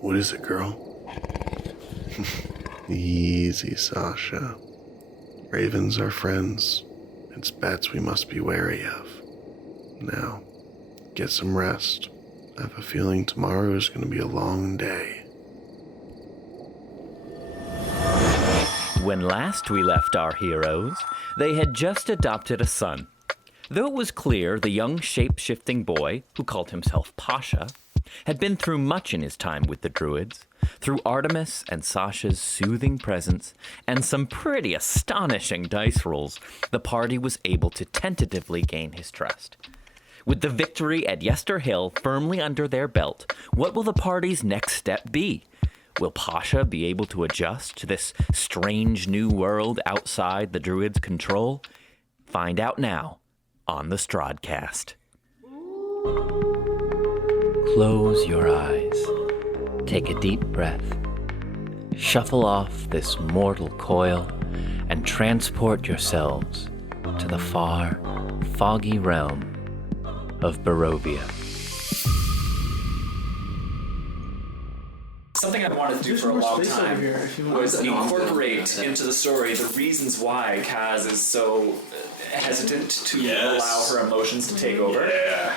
What is it, girl? Easy, Sasha. Ravens are friends. It's bats we must be wary of. Now, get some rest. I have a feeling tomorrow is going to be a long day. When last we left our heroes, they had just adopted a son. Though it was clear the young shape-shifting boy, who called himself Pasha, had been through much in his time with the druids, through Artemis and Sasha's soothing presence and some pretty astonishing dice rolls, the party was able to tentatively gain his trust. With the victory at Yester Hill firmly under their belt, what will the party's next step be? Will Pasha be able to adjust to this strange new world outside the druids' control? Find out now on the Strahdcast. Close your eyes. Take a deep breath. Shuffle off this mortal coil and transport yourselves to the far, foggy realm of Barovia. Something I wanted to do for a long time was incorporate into the story the reasons why Kaz is so hesitant to allow her emotions to take over. Yeah.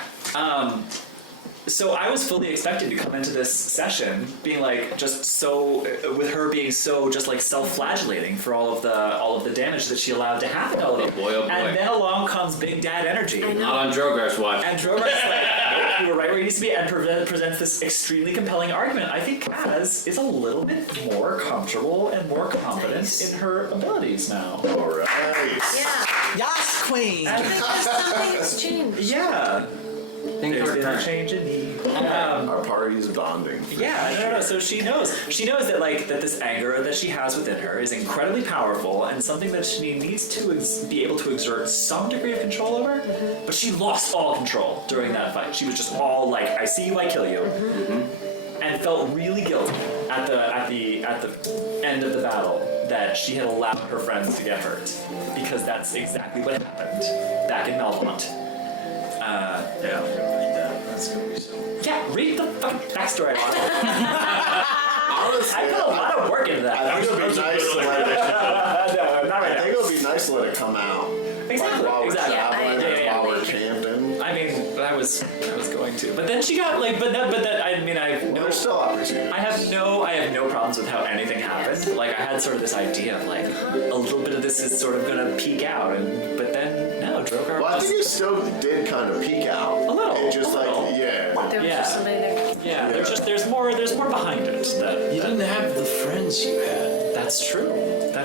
So I was fully expecting to come into this session being like just so, with her being so just like self-flagellating for all of the damage that she allowed to happen to all of Oh boy. And then along comes Big Dad energy. Not on Drogar's watch. And Drogar's like, nope, you were right where he needs to be, and presents this extremely compelling argument. I think Kaz is a little bit more comfortable and more confident in her abilities now. All right. Yeah. Yes, queen! I think there's something that's changed. Yeah. There's been a change in me. Our party's bonding. Yeah, no. So she knows that that this anger that she has within her is incredibly powerful and something that she needs to be able to exert some degree of control over. Mm-hmm. But she lost all control during that fight. She was just all like, "I see you, I kill you," and felt really guilty at the end of the battle that she had allowed her friends to get hurt, because that's exactly what happened back in Melmont. Yeah, I'm gonna read that. That's gonna be so. Yeah, read the fucking backstory on it. Honestly, I put a lot of work into that. I think it would be nice to let it. No, not right I think now. it would be nice to let it come out. Exactly. Like, while we're Exactly. traveling, Yeah. while we're camped in. I mean, I was going to, but then she got like, but that. I mean, I have no. There's still opportunity. I have no problems with how anything happened. Like, I had sort of this idea of like a little bit of this is sort of gonna peak out, but then no, Drogar. Well, I think it still did kind of peak out. A little. It just There was just somebody there. Yeah, there's more behind it. You didn't have the friends you had. That's true.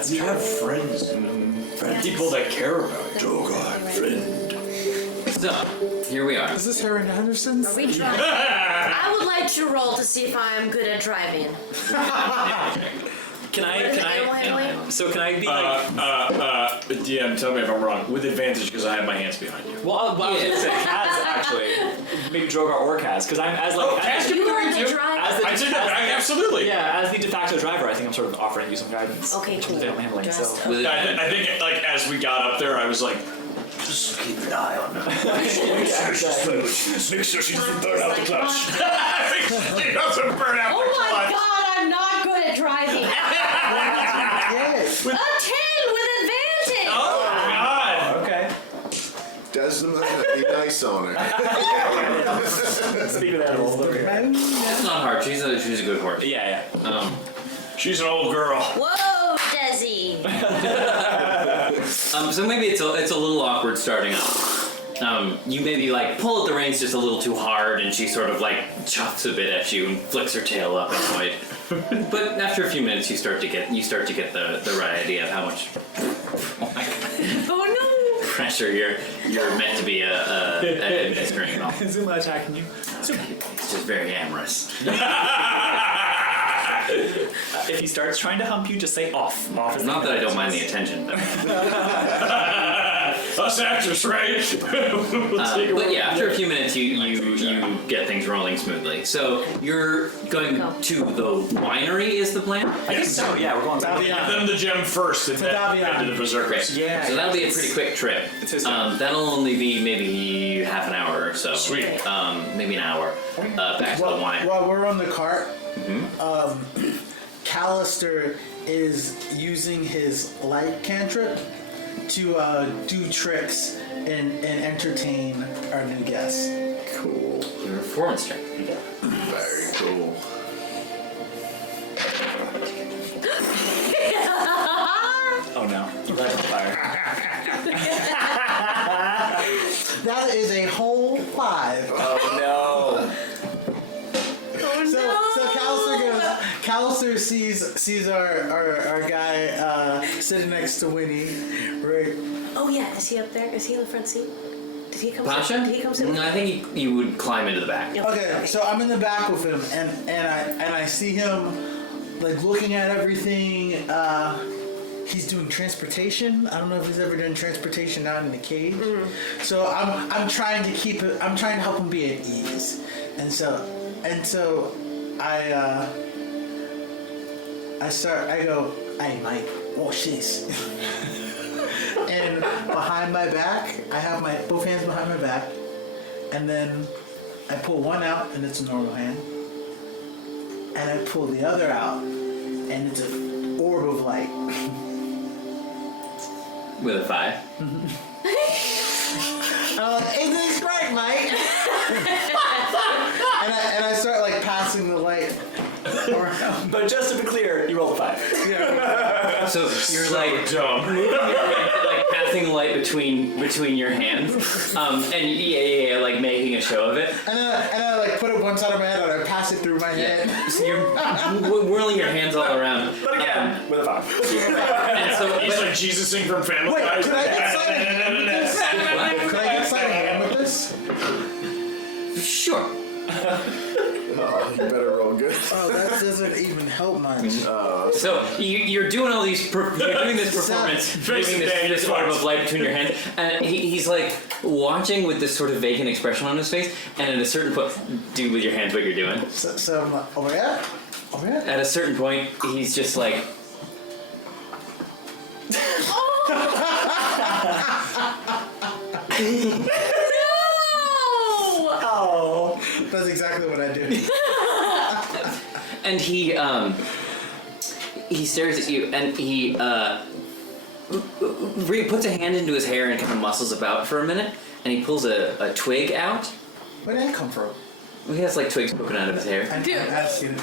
You have friends. People that care about you. Drogar, friend. So, here we are. Is this Harry Anderson's? Are we driving? I would like to roll to see if I'm good at driving. Can I be like... DM, tell me if I'm wrong. With advantage, because I have my hands behind you. Well, I was going to say Kaz, actually. Maybe Drogar or Kaz, because I'm as like... Kaz can be You are great, the too. driver. I did that, absolutely. Yeah, as the de facto driver, I think I'm sort of offering you some guidance. Okay, cool. I'm handling, Just- so... I think, like, as we got up there, I was like, just keep an eye on her. Make sure she doesn't burn out the clutch. Make sure she doesn't burn out Oh the my clutch. god, I'm not good at driving. A 10 with advantage. Oh, God. Okay. Desmond, be nice on her. Speak of animals over here. It's not hard. She's a good horse. Yeah. She's an old girl. Whoa, Desi. So maybe it's a little awkward starting off. You maybe like pull at the reins just a little too hard, and she sort of like chuffs a bit at you and flicks her tail up annoyed. But after a few minutes, you start to get the right idea of how much pressure you're meant to be administering. Zuma attacking you. It's just very amorous. If he starts trying to hump you, just say off. Off is Not that I don't mind the attention, but A-plus actress, right? But yeah, after a few minutes, you get things rolling smoothly. So you're going to the winery is the plan? I think so. Yeah, we're going back. Give them the gem first and then into the berserkers. Great. Yeah. So that'll be a pretty quick trip. It's his That'll only be maybe half an hour or so. Sweet. Maybe an hour back to the wine. While we're on the cart, Callister is using his light cantrip to do tricks and entertain our new guests. Cool. Your performance check. Very cool. Oh no. You light on fire. That is a whole 5. Oh no. So Callister sees our guy sitting next to Winnie, right? Oh yeah, is he up there? Is he in the front seat? Did he come? Pasha? Did he come sit? No, I think you would climb into the back. Okay, so I'm in the back with him, and I see him like looking at everything. He's doing transportation. I don't know if he's ever done transportation out in the cage. So I'm trying to keep it. I'm trying to help him be at ease, and so I go, hey Mike, oh jeez. And behind my back, I have my both hands behind my back, and then I pull one out and it's a normal hand, and I pull the other out and it's an orb of light. With a 5. I'm like, isn't this great, Mike? and I start like passing the light around. But just to be clear, you rolled a 5. So you're like dumb. moving your hand, like passing the light between your hands, and yeah, like making a show of it. And I like put it one side of my head and I pass it through my head. So you're whirling your hands all around. But again, with a 5. And so, He's like Jesus-ing from Family Wait, Guy. could I get sleight of hand with this? Could I get sleight of hand with this? sure. Oh, you better roll good. Oh, that doesn't even help much. So you're doing all these, you're doing this performance, doing this orb of light between your hands, and he's like watching with this sort of vacant expression on his face, and at a certain point, do with your hands what you're doing. So I'm like, over here? Over here? At a certain point, he's just like, No! That's exactly what I do. and he stares at you, and he puts a hand into his hair and kind of muscles about for a minute, and he pulls a twig out. Where did that come from? He has like twigs poking out of his hair. I'm asking.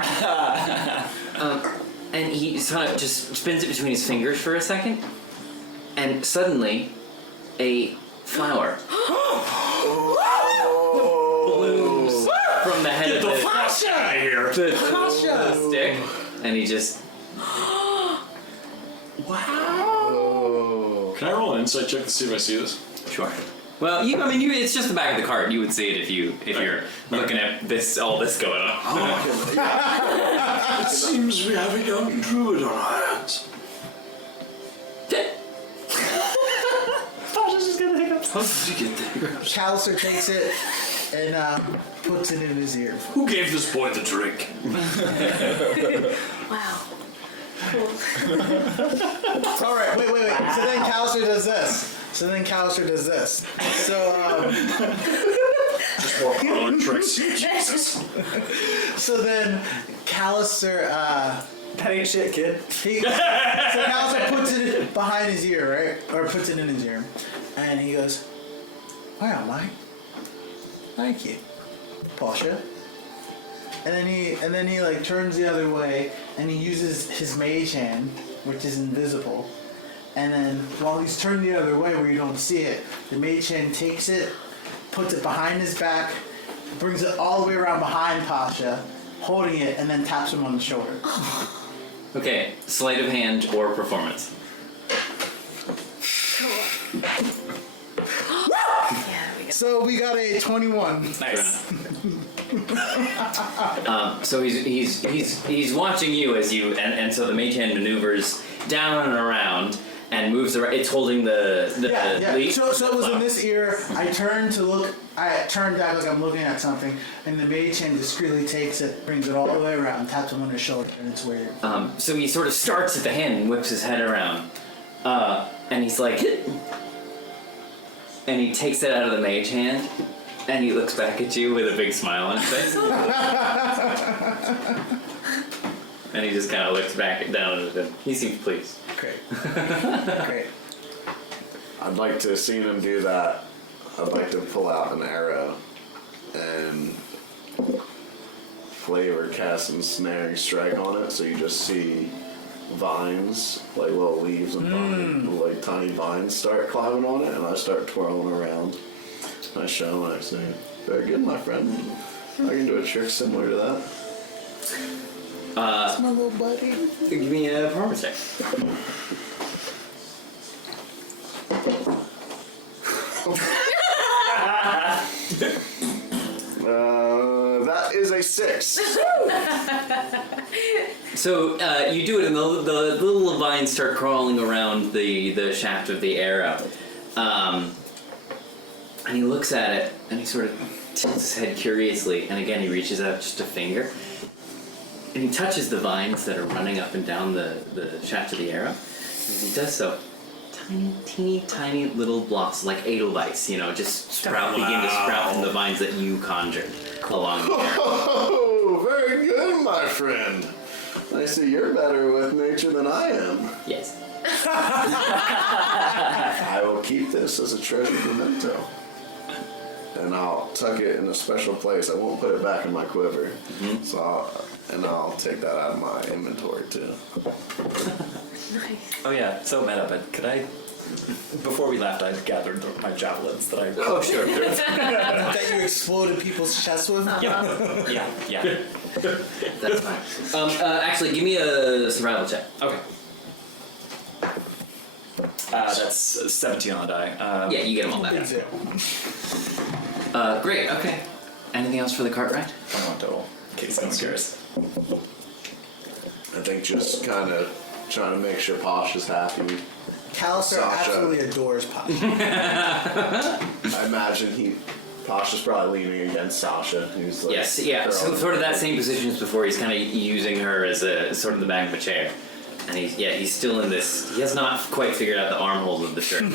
And he kind of just spins it between his fingers for a second, and suddenly, a flower blooms from the head of the Get out of here. the stick, and he just Wow. Can I roll an insight check to see if I see this? sure. Well, it's just the back of the cart. You would see it if you're looking at all this going on. It seems we have a young druid on our hands. Pasha's just gonna hiccup. How did you get there? Callister takes it and puts it in his ear. Who gave this boy the drink? Wow. Cool. All right, wait. So then Callister does this. So Just more parlor tricks. Jesus. So then Callister, That ain't shit, kid. so Callister puts it behind his ear, right? Or puts it in his ear. And he goes, wow, Mike. Thank you, Pasha. And then he like turns the other way and he uses his mage hand, which is invisible. And then while he's turned the other way where you don't see it, the mage hand takes it, puts it behind his back, brings it all the way around behind Pasha, holding it, and then taps him on the shoulder. Okay, sleight of hand or performance. So we got a 21. Nice. So he's watching you as you, and so the mage hand maneuvers down and around, and moves around. It's holding the leaf. So it was in this ear. I turned to look. I turned back like I'm looking at something, and the mage hand discreetly takes it, brings it all the way around, taps him on his shoulder, and it's weird. So he sort of starts at the hand and whips his head around, and he's like, and he takes it out of the mage hand, and he looks back at you with a big smile on his face. And he just kind of looks back down at him. He seems pleased. Great. Great. I'd like to see him do that. I'd like to pull out an arrow and flavor cast some snaring strike on it, so you just see vines, like little leaves and vines, like tiny vines start climbing on it, and I start twirling around. I show him and I say, "Very good, my friend. I can do a trick similar to that." It's my little buddy. Give me a performance check. That is a 6. So you do it, and the little vines start crawling around the shaft of the arrow. And he looks at it, and he sort of tilts his head curiously, and again he reaches out just a finger, and he touches the vines that are running up and down the shaft of the arrow. And as he does so, teeny tiny little blocks like edelweiss, just begin to sprout from the vines that you conjured along the arrow. Oh, very good, my friend. I see you're better with nature than I am. Yes. I will keep this as a treasure memento. And I'll tuck it in a special place. I won't put it back in my quiver. Mm-hmm. So I'll take that out of my inventory too. Oh yeah, so meta, but could I... Before we left, I gathered my javelins that I... Oh, sure. That you exploded people's chests with? Yeah. That's fine. Actually, give me a survival check. Okay. That's 17 on the die. Yeah, you get them all back. Great, okay. Anything else for the cart ride? 21 total, in case anyone cares. I think just kind of trying to make sure Posh is happy. Callister Sasha. absolutely adores Pasha. I imagine Posh is probably leaning against Sasha. He's like, Yes, yeah, so sort of that same position as before. He's kind of using her as sort of the back of a chair. And he's still in this. He has not quite figured out the armholes of the shirt.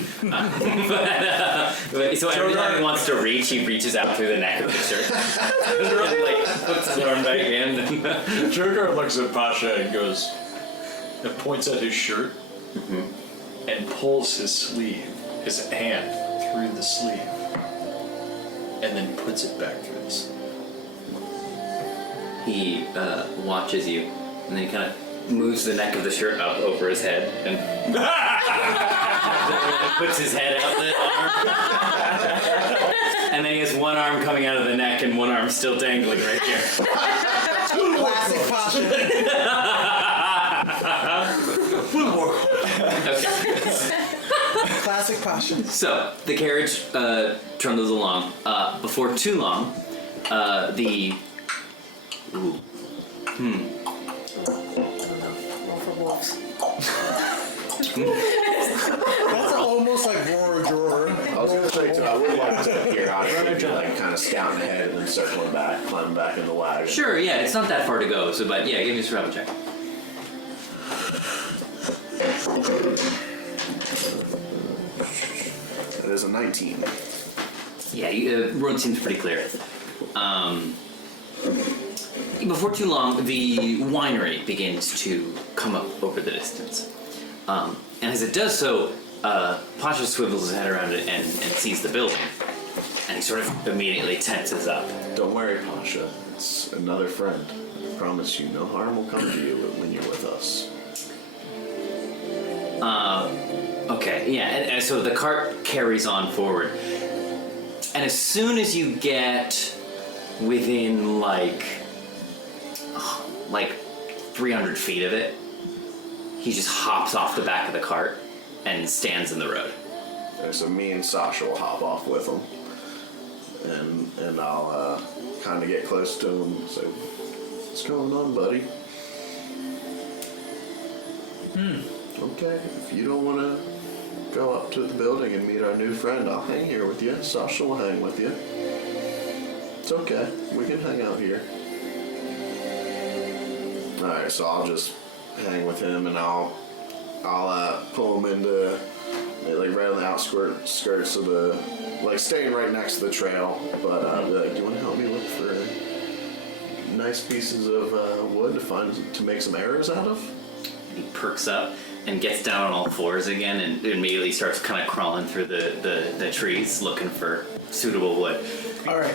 So every time he wants to reach, he reaches out through the neck of the shirt. And puts his arm back in. Drogar looks at Pasha and goes, and points at his shirt, and pulls his hand through the sleeve, and then puts it back through the sleeve. He watches you, and then he kind of moves the neck of the shirt up over his head and puts his head out the arm. And then he has one arm coming out of the neck and one arm still dangling right here. Classic Pasha. Okay. Classic Pasha. So the carriage trundles along. Before too long, the That's almost like Roar Drawer. I was going to say too, I would like to hear out here, like kind of scouting ahead and then circling back, climbing back in the wagon. Sure, yeah, it's not that far to go. So, but yeah, give me a survival check. It is a 19. Yeah, the road seems pretty clear. Before too long, the winery begins to come up over the distance. And as it does so, Pasha swivels his head around it and sees the building. And he sort of immediately tenses up. Don't worry, Pasha. It's another friend. I promise you, no harm will come to you when you're with us. Okay, yeah, and so the cart carries on forward. And as soon as you get within like 300 feet of it, he just hops off the back of the cart and stands in the road. And so me and Sasha will hop off with him. And I'll kind of get close to him and say, "What's going on, buddy?" okay. If you don't want to go up to the building and meet our new friend, I'll hang here with you. Sasha will hang with you. It's okay. We can hang out here. Alright, so I'll just hang with him and I'll pull him into like right on the outskirts of the, like staying right next to the trail. But I'll be like, do you want to help me look for nice pieces of wood to make some arrows out of? He perks up and gets down on all fours again and immediately starts kind of crawling through the trees looking for suitable wood. All right.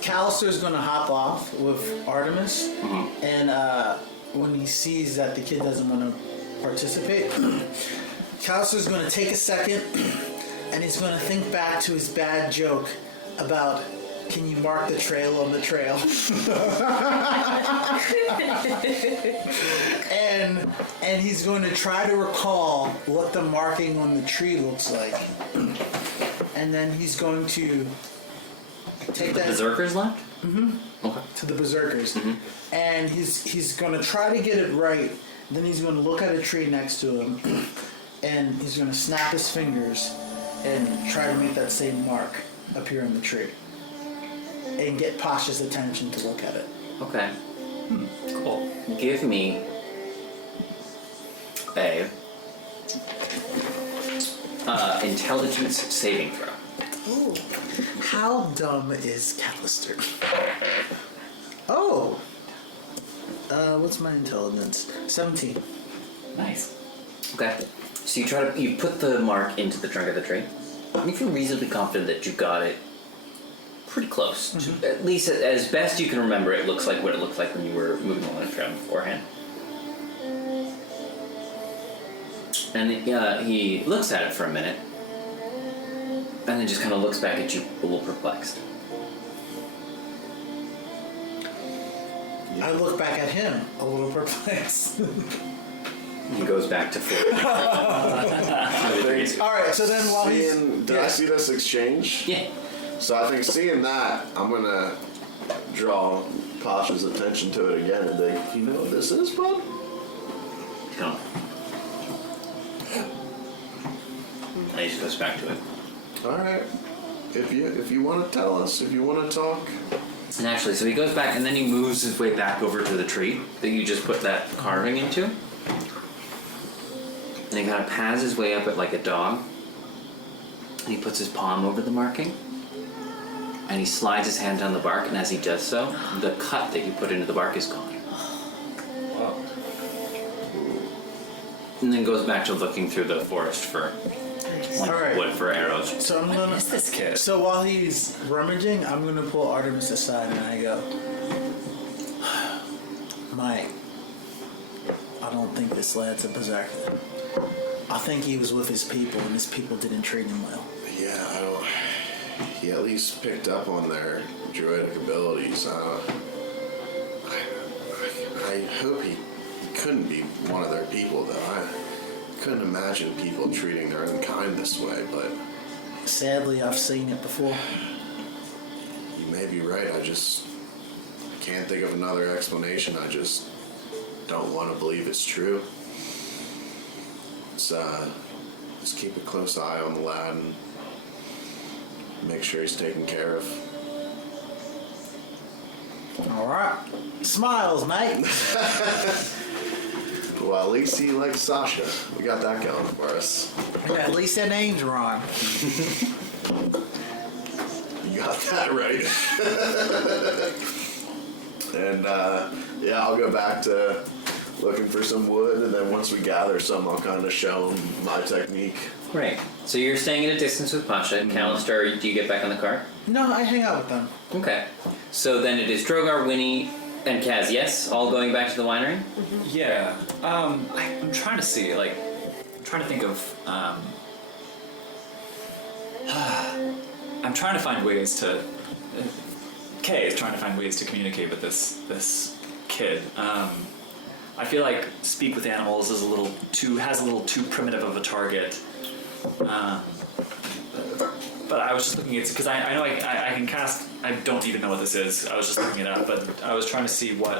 Callister's going to hop off with Artemis, and when he sees that the kid doesn't want to participate, Callister's going to take a second, and he's going to think back to his bad joke about, can you mark the trail on the trail? and he's going to try to recall what the marking on the tree looks like. And then he's going to take The berserkers left? Okay. to the berserkers, and he's going to try to get it right. Then he's going to look at a tree next to him, and he's going to snap his fingers and try to make that same mark appear on the tree, and get Pasha's attention to look at it. Okay. Cool. Give me a intelligence saving throw. Ooh. How dumb is Callister? Oh. What's my intelligence? 17. Nice. Okay. So you put the mark into the trunk of the tree. You feel reasonably confident that you got it pretty close. To, at least as best you can remember, it looks like what it looked like when you were moving along the trail beforehand. And he looks at it for a minute, and then just kind of looks back at you a little perplexed. I look back at him a little perplexed. He goes back to 4. All right, so then while Did I see this exchange? Yeah. So I think seeing that, I'm gonna draw Pasha's attention to it again and think, you know what this is, bud? No. And he just goes back to it. Alright. If you want to tell us, if you want to talk. And actually, so he goes back and then he moves his way back over to the tree that you just put that carving into. And he kind of pads his way up it like a dog. And he puts his palm over the marking. And he slides his hand down the bark, and as he does so, the cut that you put into the bark is gone. Wow. And then goes back to looking through the forest for All right. wood for arrows. So I'm gonna. Who's this kid? So while he's rummaging, I'm gonna pull Artemis aside and I go, Mike, I don't think this lad's a berserker. I think he was with his people, and his people didn't treat him well. Yeah, I don't. He at least picked up on their druidic abilities. I hope he couldn't be one of their people, though. I couldn't imagine people treating their own kind this way, but Sadly, I've seen it before. you may be right. I can't think of another explanation. I just don't want to believe it's true. Just keep a close eye on the lad and make sure he's taken care of. All right. Smiles, mate. Well, at least he likes Sasha. We got that going for us. Yeah, at least their name's wrong. You got that right. And yeah, I'll go back to looking for some wood, and then once we gather some, I'll kind of show him my technique. Great. So you're staying at a distance with Pasha. Callister, do you get back on the cart? No, I hang out with them. Okay. So then it is Drogar, Winnie, and Kaz, yes? All going back to the winery? Yeah. I'm trying to see, I'm trying to think of, I'm trying to find ways to, Kay is trying to find ways to communicate with this kid. I feel like speak with animals has a little too primitive of a target. But I was just looking at, because I know I can cast, I don't even know what this is, I was just looking it up, but I was trying to see what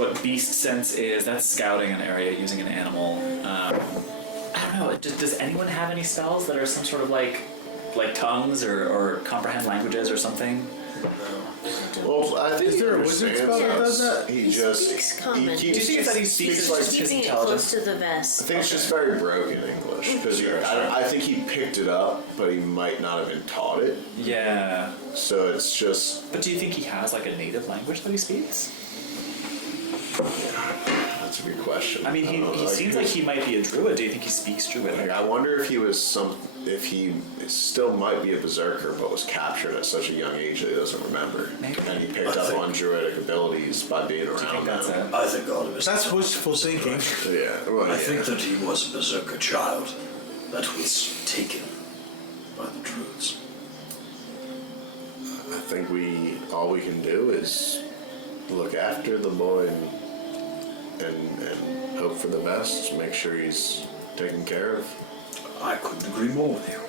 what beast sense is. That's scouting an area using an animal. I don't know. Does anyone have any spells that are some sort of like tongues or comprehend languages or something? Well, I think Is there a wizard spell that does that? He just speaks common. he Do you think it's that he speaks like Just his keeping it intelligence? close to the vest. I think it's just very broken English because I think he picked it up, but he might not have been taught it. Yeah. So it's just But do you think he has like a native language that he speaks? that's a good question. I mean, he seems like he might be a druid. Do you think he speaks druidic? I wonder if he was if he still might be a berserker, but was captured at such a young age that he doesn't remember. Maybe. And he picked up on druidic abilities by being Do you think around that's them. it? I think Artemis. That's wishful thinking. Yeah, well, I think that he was a berserker child that was taken by the druids. I think all we can do is look after the boy and hope for the best. Make sure he's taken care of. I couldn't agree more with you.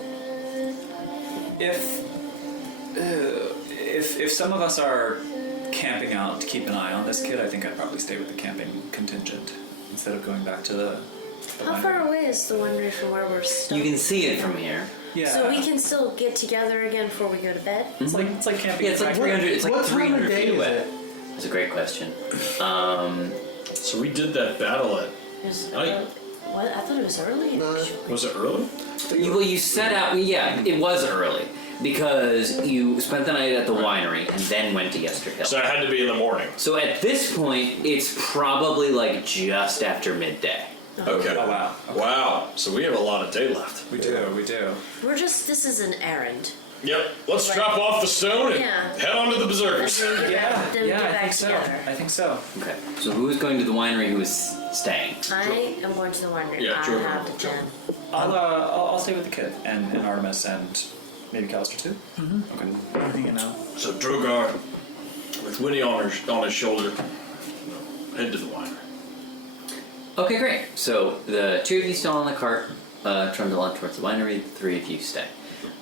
If some of us are camping out to keep an eye on this kid, I think I'd probably stay with the camping contingent instead of going back to the How winery. far away is the winery from where we're stuck? You can see it from here. Yeah. So we can still get together again before we go to bed? It's like camping. Yeah, it's like 300. It's like What time of 300 day feet is away. it? That's a great question. So we did that battle at. Is it Night. what? I thought it was early. No. actually. Was it early? Well, you set out. Yeah, it was early because you spent the night at the winery and then went to Yester Hill. So it had to be in the morning. So at this point, it's probably like just after midday. Okay. Oh wow. Okay. Wow. So we have a lot of day left. We do. This is an errand. Yep. Let's Right. drop off the stone and Yeah. head on to the berserkers. And then Yeah. get I back think so. together. I think so. Okay. So who is going to the winery? Who is staying? I am going to the winery. Yeah, I Drogar. have the gem. I'll stay with the kid and Artemis and maybe Callister too. Mm-hmm. Okay. I'm hanging out. So Drogar, with Winnie on his shoulder, head to the winery. Okay, great. So the two of you still on the cart, trundle on towards the winery. The three of you stay.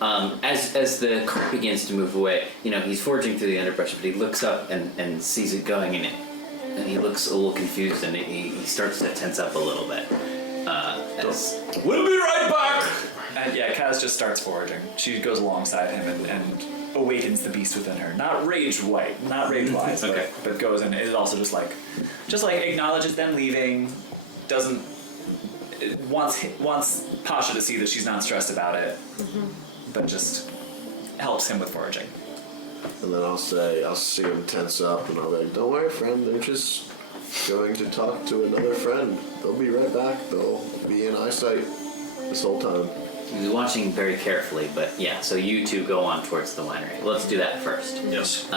As the cart begins to move away, he's forging through the underbrush, but he looks up and sees it going in it, and he looks a little confused, and he starts to tense up a little bit. We'll be right back. And yeah, Kaz just starts foraging. She goes alongside him and awakens the beast within her. Not rage-wise, Okay. but goes and is also just like acknowledges them leaving, wants Pasha to see that she's not stressed about it, but just helps him with foraging. And then I'll see him tense up, and I'll be like, "Don't worry, friend. They're just going to talk to another friend. They'll be right back. They'll be in eyesight this whole time." He's watching very carefully, but yeah. So you two go on towards the winery. Let's do that first. Yes.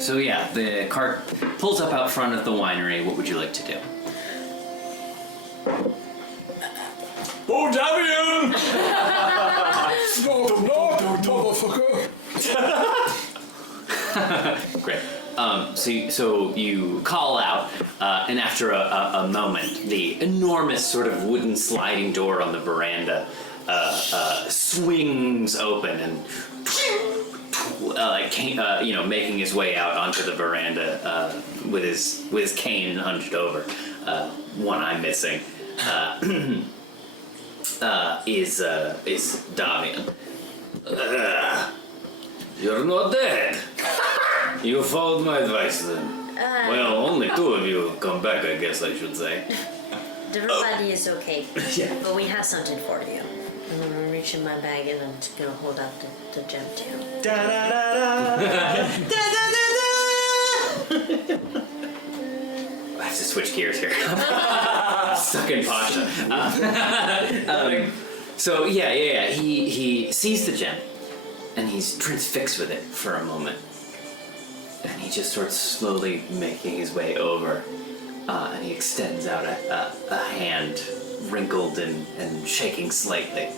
So yeah, the cart pulls up out front of the winery. What would you like to do? Oh, Davian! Great. So you call out, and after a moment, the enormous sort of wooden sliding door on the veranda swings open and making his way out onto the veranda with his cane hunched over, one eye missing, is Davian. You're not dead. You followed my advice then. Well, only two of you have come back, I guess I should say. Everybody is okay. Yeah. But we have something for you. And I'm gonna reach in my bag and I'm just gonna hold out the gem to you. I have to switch gears here. Stuck in Pasha. So yeah. He sees the gem, and he's transfixed with it for a moment, and he just starts slowly making his way over, and he extends out a hand, wrinkled and shaking slightly.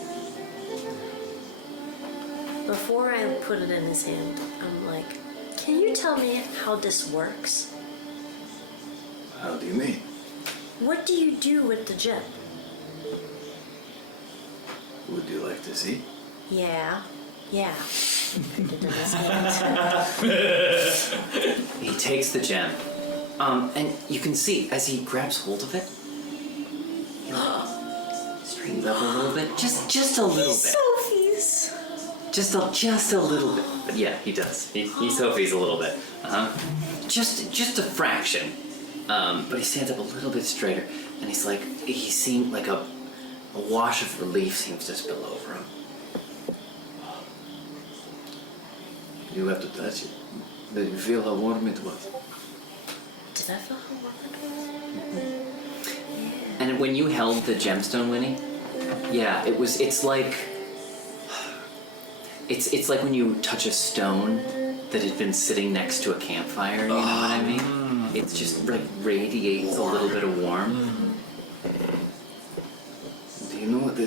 Before I put it in his hand, I'm like, can you tell me how this works? How do you mean? What do you do with the gem? Would you like to see? Yeah. Put it in his hand. He takes the gem, And you can see as he grabs hold of it, straightens up a little bit, just a little bit. Sophie's. Just a little bit. But yeah, he does. He Sophie's a little bit. Just a fraction. But he stands up a little bit straighter, and he seemed like a wash of relief seems to spill over him. You have to touch it. Did you feel how warm it was? Did I feel how warm it was? And when you held the gemstone, Winnie, yeah, it's like when you touch a stone that had been sitting next to a campfire, you know what I mean? It just like radiates a little bit of warmth. Do you know what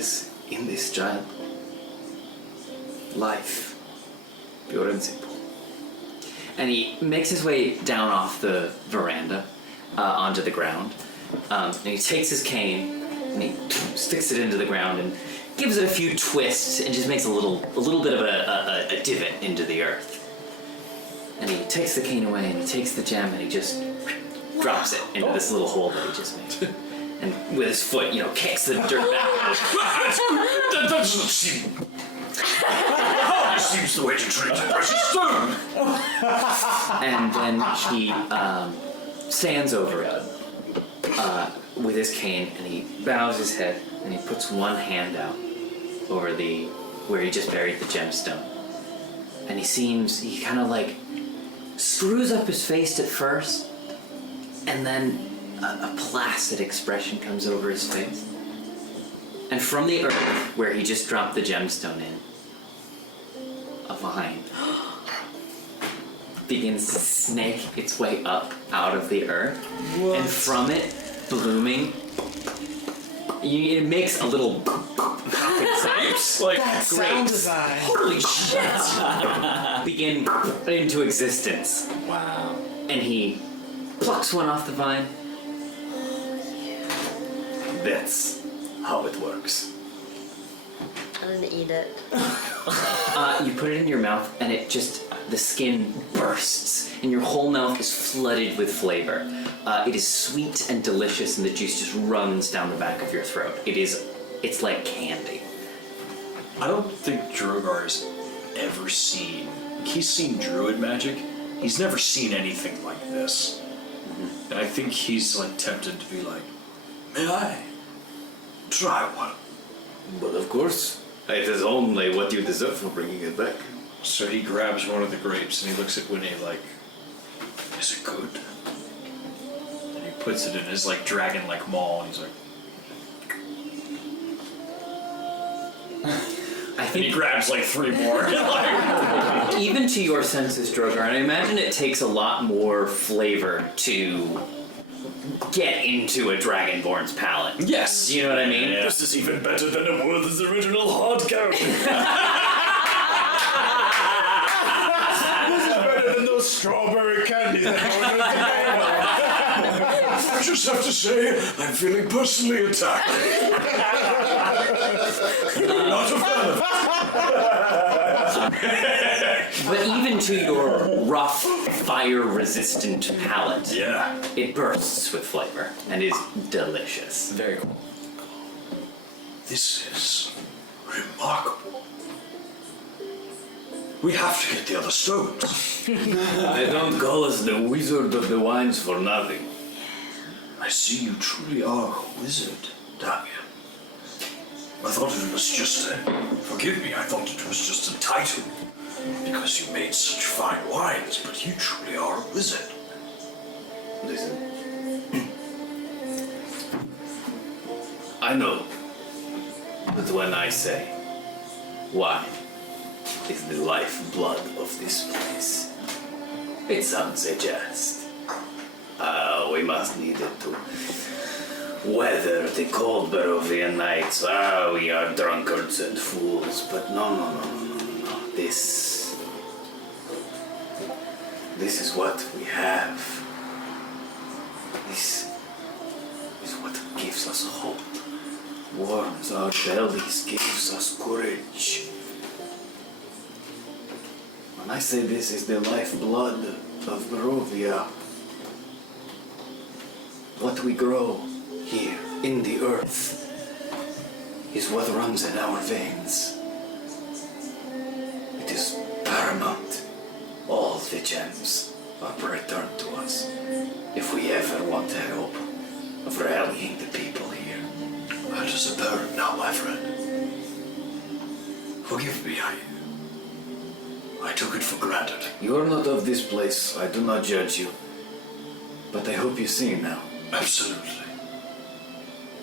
in this child? Life. Pure and simple. And he makes his way down off the veranda onto the ground. And he takes his cane and he sticks it into the ground and gives it a few twists and just makes a little bit of a divot into the earth. And he takes the cane away and he takes the gem and he just drops it into this little hole that he just made. And with his foot, kicks the dirt back. That doesn't seem... Hardly seems the way to treat a precious stone. And then he stands over it with his cane and he bows his head and he puts one hand out over where he just buried the gemstone. And he kind of like screws up his face at first, and then a placid expression comes over his face. And from the earth where he just dropped the gemstone in, a vine begins to snake its way up out of the earth. What? And from it, blooming, it makes a little popping sound. Like sound design. Holy shit! Begin into existence. Wow. And he plucks one off the vine. That's how it works. I'm gonna eat it. You put it in your mouth, and the skin bursts, and your whole mouth is flooded with flavor. It is sweet and delicious, and the juice just runs down the back of your throat. It's like candy. I don't think Drogar's ever seen... He's seen druid magic. He's never seen anything like this. Mm-hmm. And I think he's tempted to be like, May I try one? But of course, it is only what you deserve for bringing it back. So he grabs one of the grapes and he looks at Winnie like, Is it good? and he puts it in his dragon-like maw, and he's like, I and he think grabs 3 more. even to your senses, Drogar, and I imagine it takes a lot more flavor to get into a Dragonborn's palate. Yes. You know what I mean? Yeah. This is even better than it was the original hard character. This is better than those strawberry candies that I just have to say, I'm feeling personally attacked. Not a fan of But even to your rough, fire-resistant palate, Yeah. it bursts with flavor and is delicious. Very cool. This is remarkable. We have to get the other stones. They don't call us the Wizard of the Wines for nothing. I see you truly are a wizard, Daniel. I thought it was just forgive me, I thought it was just a title. Because you made such fine wines, but you truly are a wizard. Listen. I know. But when I say wine is the lifeblood of this place, it sounds a jest. We must need it to weather the cold Barovian nights. We are drunkards and fools, but no. This is what we have. This is what gives us hope. Warms our bellies, gives us courage. When I say this is the lifeblood of Barovia, What we grow here in the earth is what runs in our veins. It is paramount. All the gems are returned to us if we ever want the help of rallying the people here. That is apparent now, my friend. Forgive me, I took it for granted. You are not of this place. I do not judge you. But I hope you see now. Absolutely.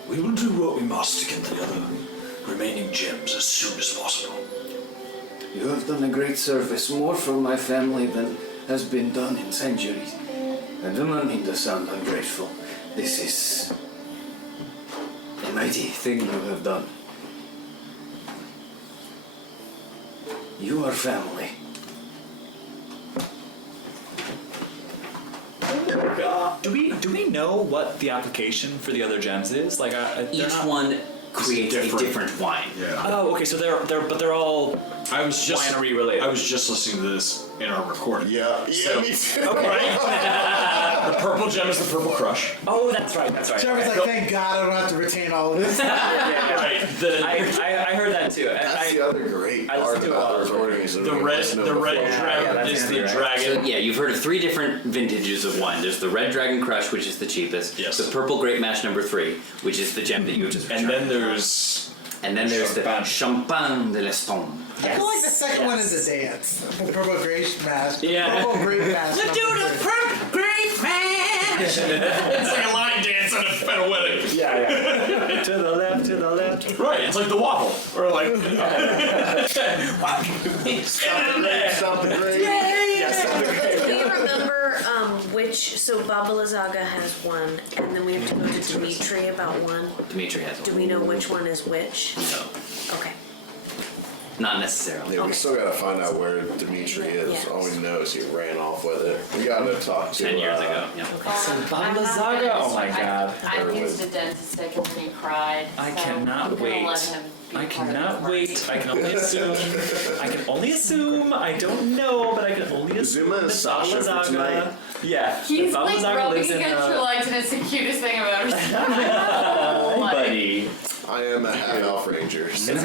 We will do what we must to get the other remaining gems as soon as possible. You have done a great service, more for my family than has been done in centuries. I do not mean to sound ungrateful. This is a mighty thing you have done. You are family. Do we know what the application for the other gems is? Like, Each one creates a different wine. Yeah. Oh, okay. So they're all winery related. I was just listening to this in our recording. Yeah, So- me too. The purple gem is the purple crush. Oh, that's right. Trevor's like, thank God I don't have to retain all of this. Right. I heard that too. And That's the other great I part listened to a lot about of the recordings. The red dragon that's is gonna the be right. dragon. So, yeah, you've heard of 3 different vintages of wine. There's the Red Dragon Crush, which is the cheapest. Yes. The Purple Grape Mash number 3, which is the gem that you just And returned. then there's there's the Champagne. Champagne de l'Eston. I feel like the second one is a dance. The purple grape mask. Yeah. Purple grape mask. purple grape mash! it's like a line dance at a wedding. Yeah. To the left, to the left. Right, it's like the waffle. Or like Stop the grave. Do you remember which? So Baba Lazaga has one, and then we have to go to Dimitri about one. Dimitri has Do one. we know which one is which? No, Okay. not necessarily. Yeah, we still gotta find out where Dimitri is. Yes. All we know is he ran off with it. We gotta talk to 10 years ago. Yeah. Baba Lazaga? Oh my God. I used a dentist stick and he cried. I so cannot I'm gonna wait. let him be I part of the cannot party. wait. I can only assume. I don't know, but I can only assume Zuma that is Sasha Baba for tonight. Lazaga. Yeah. He's that Baba like Lazaga rubbing lives in, against your legs and it's the cutest thing I've ever seen. Hi, buddy. I am a half-elf ranger. Since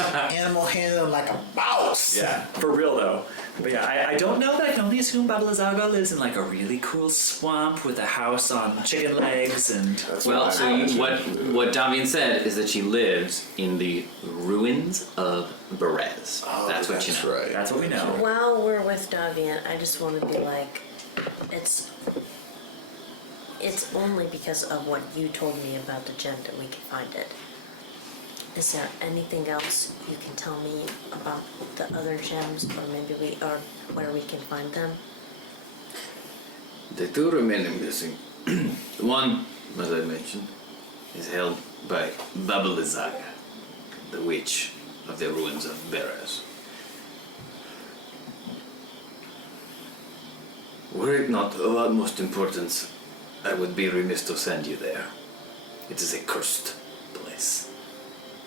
Animal handling like a boss. Yeah, for real though. But yeah, I don't know, but I can only assume Baba Lazaga lives in like a really cool swamp with a house on chicken legs and. that's Well, what so what Davian said is that she lives in the ruins of Berez. That's what you know. right. That's what we know. While we're with Davian, I just want to be like, it's only because of what you told me about the gem that we can find it. Is there anything else you can tell me about the other gems, or maybe or where we can find them? The 2 remaining missing. The one, as I mentioned, is held by Baba Lazaga, the witch of the ruins of Berez. Were it not of utmost importance, I would be remiss to send you there. It is a cursed place,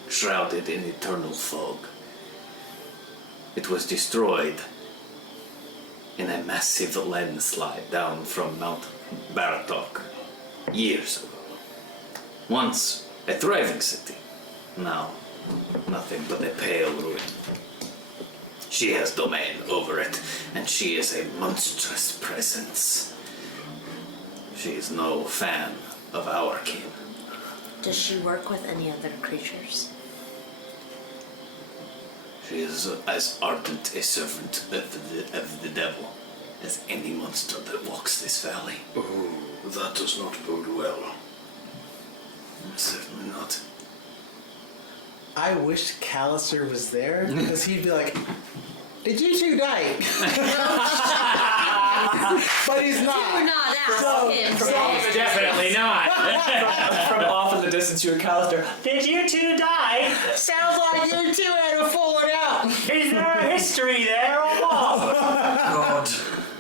shrouded in eternal fog. It was destroyed in a massive landslide down from Mount Baratok years ago. Once a thriving city, now nothing but a pale ruin. She has domain over it, and she is a monstrous presence. She is no fan of our kin. Does she work with any other creatures? She is as ardent a servant of the devil as any monster that walks this valley. Oh, that does not bode well. Certainly not. I wish Callister was there, because he'd be like, did you 2 die? But he's Do not. not ask him. Definitely not. From off in the distance, you and Callister. Did you 2 die? Sounds like you 2 had a falling out. Is there a history there or what? God,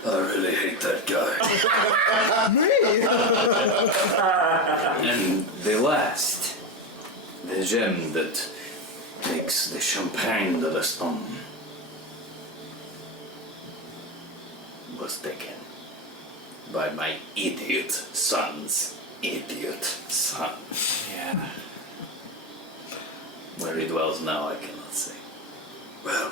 I really hate that guy. And the last, the gem that makes the champagne de l'Eston, was taken. by my idiot son's idiot son. Yeah. Where he dwells now, I cannot say. Well,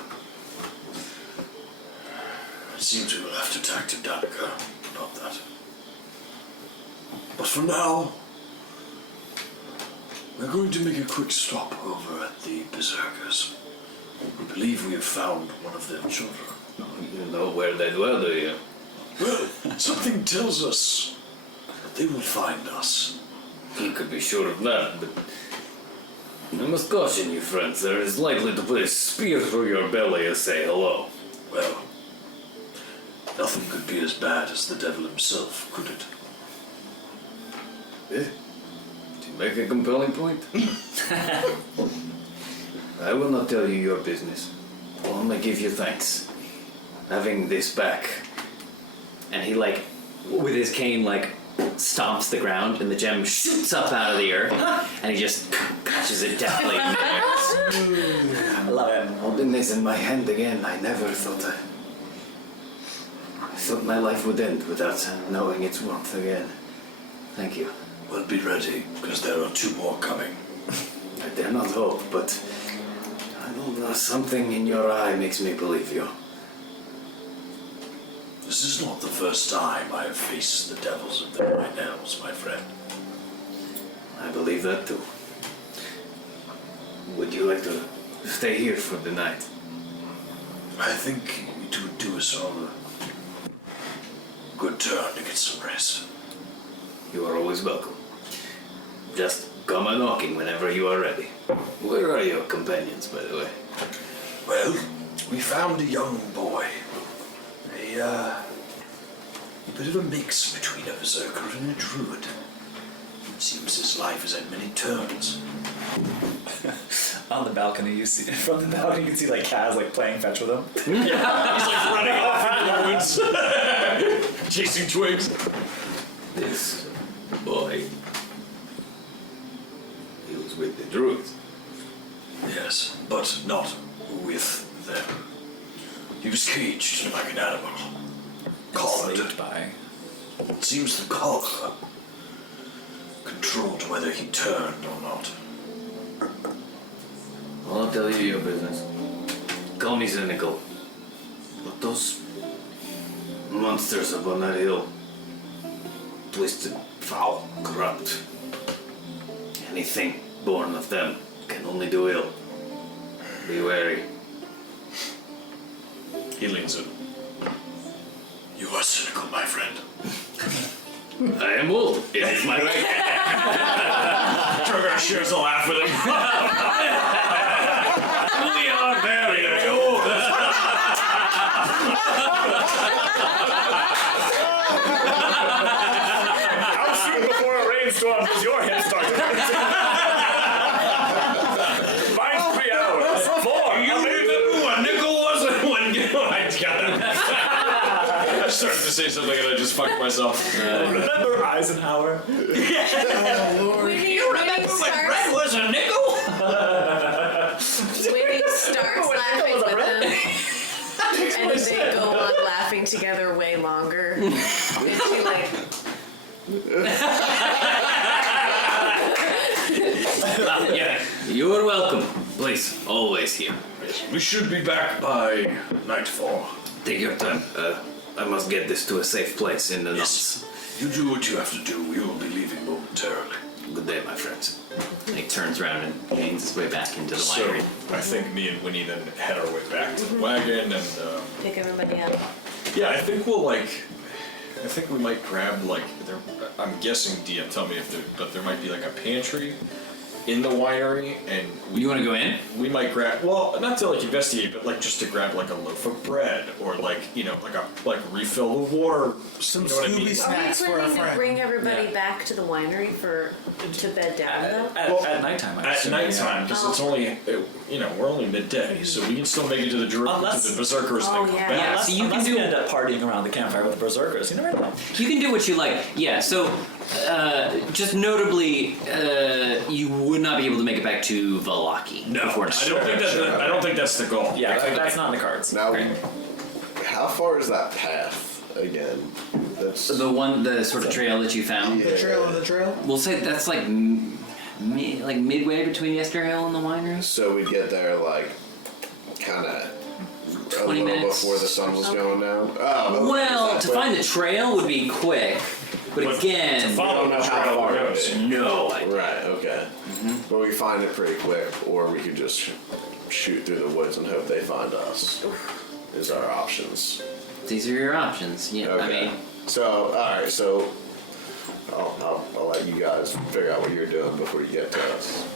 it seems we will have to talk to Danica about that. But for now, we're going to make a quick stop over at the Berserkers. We believe we have found one of their children. You know where they dwell, do you? Well, something tells us that they will find us. You could be sure of that, but I must caution you, friends. There is likely to put a spear through your belly and say hello. Well, nothing could be as bad as the devil himself, could it? To make a compelling point. I will not tell you your business. I'll only give you thanks. Having this back. And he, like, with his cane, like, stomps the ground, and the gem shoots up out of the earth, and he just catches it deftly in there. I love it. Holding this in my hand again, I never thought I thought my life would end without knowing its warmth again. Thank you. Well, be ready, because there are 2 more coming. I dare not hope, but I don't know, something in your eye makes me believe you. This is not the first time I have faced the devils of the Nine Elves, my friend. I believe that too. Would you like to stay here for the night? I think it would do us all a good turn to get some rest. You are always welcome. Just come a knocking whenever you are ready. Where are your companions, by the way? Well, we found a young boy. A bit of a mix between a berserker and a druid. Seems his life has had many turns. On the balcony, you see from the balcony you can see like Kaz like playing fetch with him. He's like running off into the woods, chasing twigs. This boy, he was with the druids. Yes, but not with them. He was caged like an animal. Collared. Slaved by. It seems the collar controlled whether he turned or not. I'll tell you your business. Call me cynical. But those monsters up on that hill, twisted, foul, corrupt. Anything born of them can only do ill. Be wary. He leans in. You are cynical, my friend. I am old. It is my right. Drogar shares a laugh with him. We are very old. How soon before a rainstorm does your head start to hurt? 3 hours. 4. You remember what nickel was when you... I started to say something and I just fucked myself. Remember Eisenhower? Winnie starts, was a nickel? Winnie starts laughing with them. And they go on laughing together way longer. And she like... Yeah, you are welcome. Please, always here. We should be back by nightfall. Take your time. I must get this to a safe place in the Yes. You do what you have to do. We will be leaving momentarily. Good day, my friends. And he turns around and gains his way back into the So, winery. I think me and Winnie then head our way back to the wagon and, Pick everybody up. yeah, I think we'll I think we might grab I'm guessing DM, tell me if but there might be like a pantry in the winery and You want to go in? we might grab, well, not to like investigate, but like just to grab like a loaf of bread or like, you know, like refill the water. Some you know what I Scooby mean? Are we snacks for our planning to friend. bring everybody back to the winery to bed down though? At nighttime, I At assume, nighttime, because it's only, you know, we're only midday, so we can still make it to the to Unless- the berserkers and Oh, then come yeah. back. Yeah, so you Unless can we do end up partying around the campfire with the berserkers. You never know. You can do what you like. Yeah, so just notably, you would not be able to make it back to Valaki. No, before I night. don't think that's the goal. Yeah, Okay. that's not in the cards. Now, Great. how far is that path again? That's The sort of trail that you found. The trail on the trail? We'll say that's like midway between Yester Hill and the winery. so we get there like kind of a 20 little minutes. before the sun was going down. Oh, Well, is to that find the trail would be quick, but again, Follow the know how trail far it it goes. is. no quick? idea. Right. Okay. But we find it pretty quick, or we could just shoot through the woods and hope they find us. Is our options. These are your options. Yeah, Okay. I mean, So, alright, so I'll let you guys figure out what you're doing before you get to us.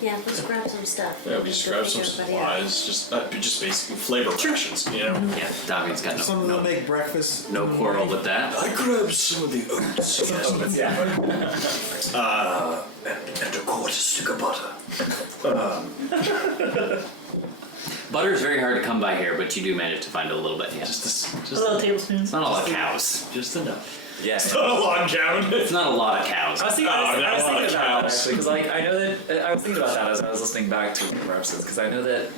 Yeah, let's grab some stuff. Yeah, we just grab some Everybody out. supplies, just basically flavor rations, you know? yeah, Davian's got Some of them no make breakfast. no quarrel with that. I grabbed some of the oats. And a quarter stick of butter. Butter is very hard to come by here, but you do manage to find a little bit. Yeah, Just A little tablespoon. it's not a lot of cows. just enough. Yeah. Not a log cabin. It's not a lot of cows. I was thinking, Oh, I was not a lot thinking of about cows. that because, like, I know that I was thinking about that as I was listening back to the episodes because I know that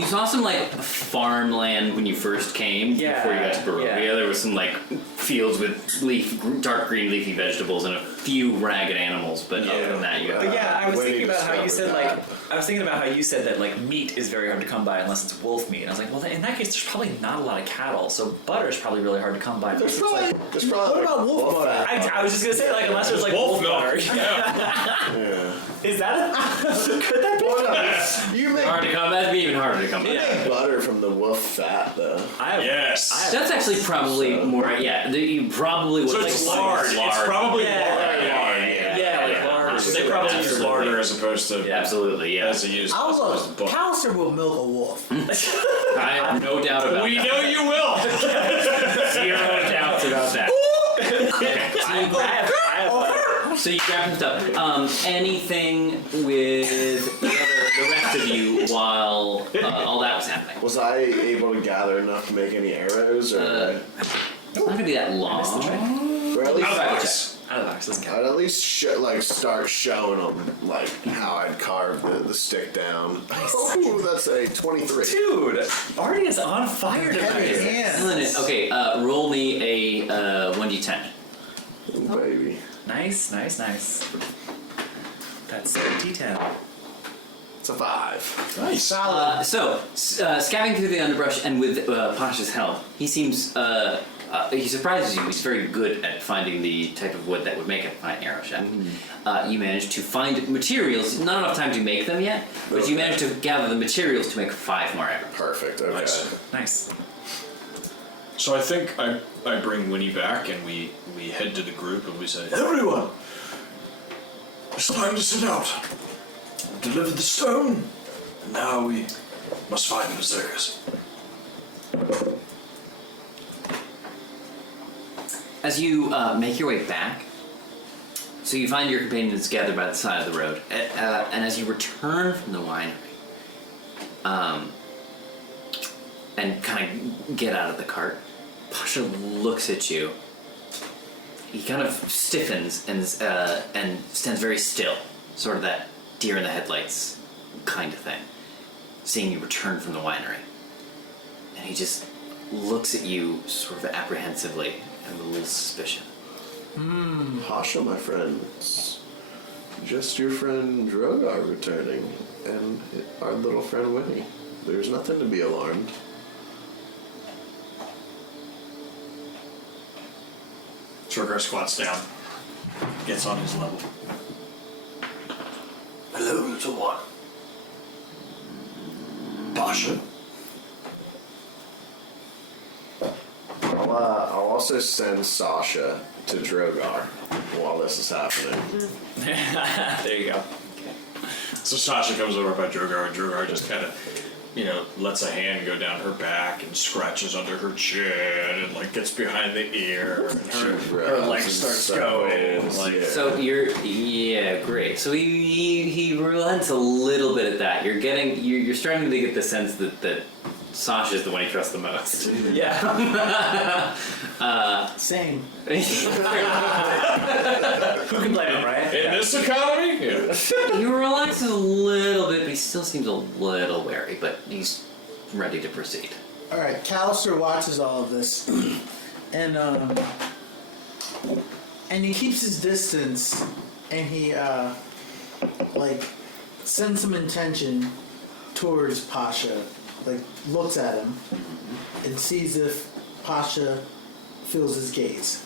You saw some like farmland when you first came Yeah, before you got to Barovia. yeah. There was some like fields with dark green leafy vegetables and a few ragged animals, but other than that, you got. But yeah, I was Winnie thinking about how you discovered said that. I was thinking about how you said that like meat is very hard to come by unless it's wolf meat. And I was like, well, in that case, there's probably not a lot of cattle, so butter is probably really hard to come by. There's unless probably, it's What about wolf butter? I was just gonna say like unless there's like wolf milk. butter. Yeah. Is that could that be? You make Hard to come. That'd be even harder to come by. butter from the wolf fat, though. Yes. That's actually probably more. Yeah, you probably would. So like it's lard. It's probably Yeah. lard. Yeah, like lard. They probably use Absolutely. larder as opposed to Absolutely, yeah. as they use. I'll as opposed to look. butter. Callister will milk a wolf. I have no doubt about We that. know you will. Zero doubts about that. So you grab some stuff. Anything with the rest of you while all that was happening? Was I able to gather enough to make any arrows, or, It's not gonna be that long. or at least Out of the box. Out of the box doesn't count. I'd at least start showing them like how I'd carve the stick down. Oh, that's a 23. Dude, Artie is on fire Heavy tonight. hands. Okay, roll me a 1d10. Oh, baby. Nice. That's D10. It's a 5. Nice. Solid. Scabbing through the underbrush and with Pasha's help, he seems, he surprises you. He's very good at finding the type of wood that would make a fine arrow shaft. You managed to find materials, not enough time to make them yet, but you managed to gather the materials to make 5 more arrows. Perfect. Okay. Nice. So I think I bring Winnie back and we head to the group and we say, Everyone! It's time to set out. We've delivered the stone. And now we must find the berserkers. As you make your way back, so you find your companions gathered by the side of the road, and as you return from the winery, and kind of get out of the cart, Pasha looks at you. He kind of stiffens and stands very still, sort of that deer in the headlights kind of thing, seeing you return from the winery. And he just looks at you sort of apprehensively and with a little suspicion. Pasha, my friend. It's just your friend Drogar returning, and our little friend Winnie. There's nothing to be alarmed. Drogar squats down, gets on his level. Hello, little one. Pasha. I'll also send Sasha to Drogar while this is happening. There you go. So Sasha comes over by Drogar and Drogar just kind of, lets a hand go down her back and scratches under her chin and like gets behind the ear and her leg starts going. Like, So great. So he relents a little bit at that. You're starting to get the sense that Sasha's the one he trusts the most. Yeah. Same. Who can blame him, right? in this economy? Yeah. He relaxes a little bit, but he still seems a little wary, but he's ready to proceed. All right, Callister watches all of this, And he keeps his distance, and he like sends some intention towards Pasha, like looks at him and sees if Pasha feels his gaze.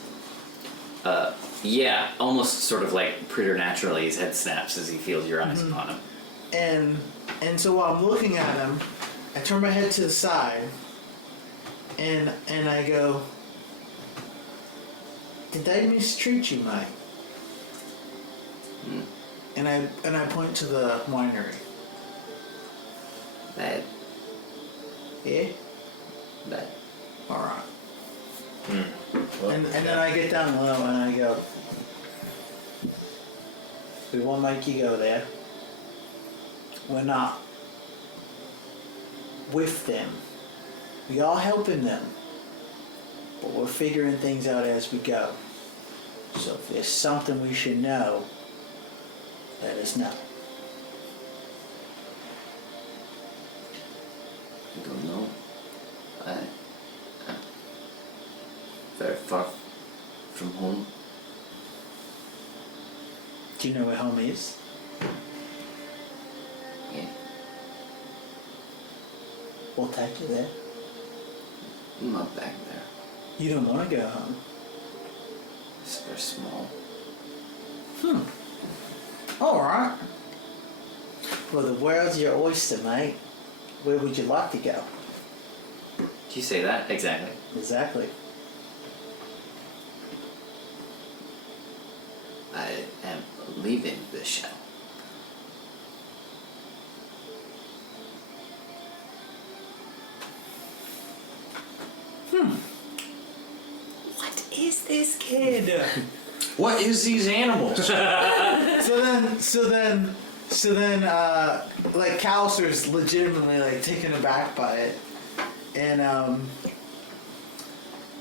Yeah, almost sort of like preternaturally, his head snaps as he feels your eyes upon him. And so while I'm looking at him, I turn my head to the side, and I go, "Did I mistreat you, Mike?" And I point to the winery. That. Yeah. That. All right. And then I get down low and I go, "We won't make you go there. We're not with them. We are helping them, but we're figuring things out as we go. So if there's something we should know, let us know." I don't know. Very far from home. Do you know where home is? Yeah. We'll take you there. I'm not back there. You don't want to go home. It's very small. All right. Well, the world's your oyster, mate. Where would you like to go? Did you say that? Exactly. Exactly. I am leaving the shell. What is this kid? What is these animals? So then, like Callister's legitimately like taken aback by it, and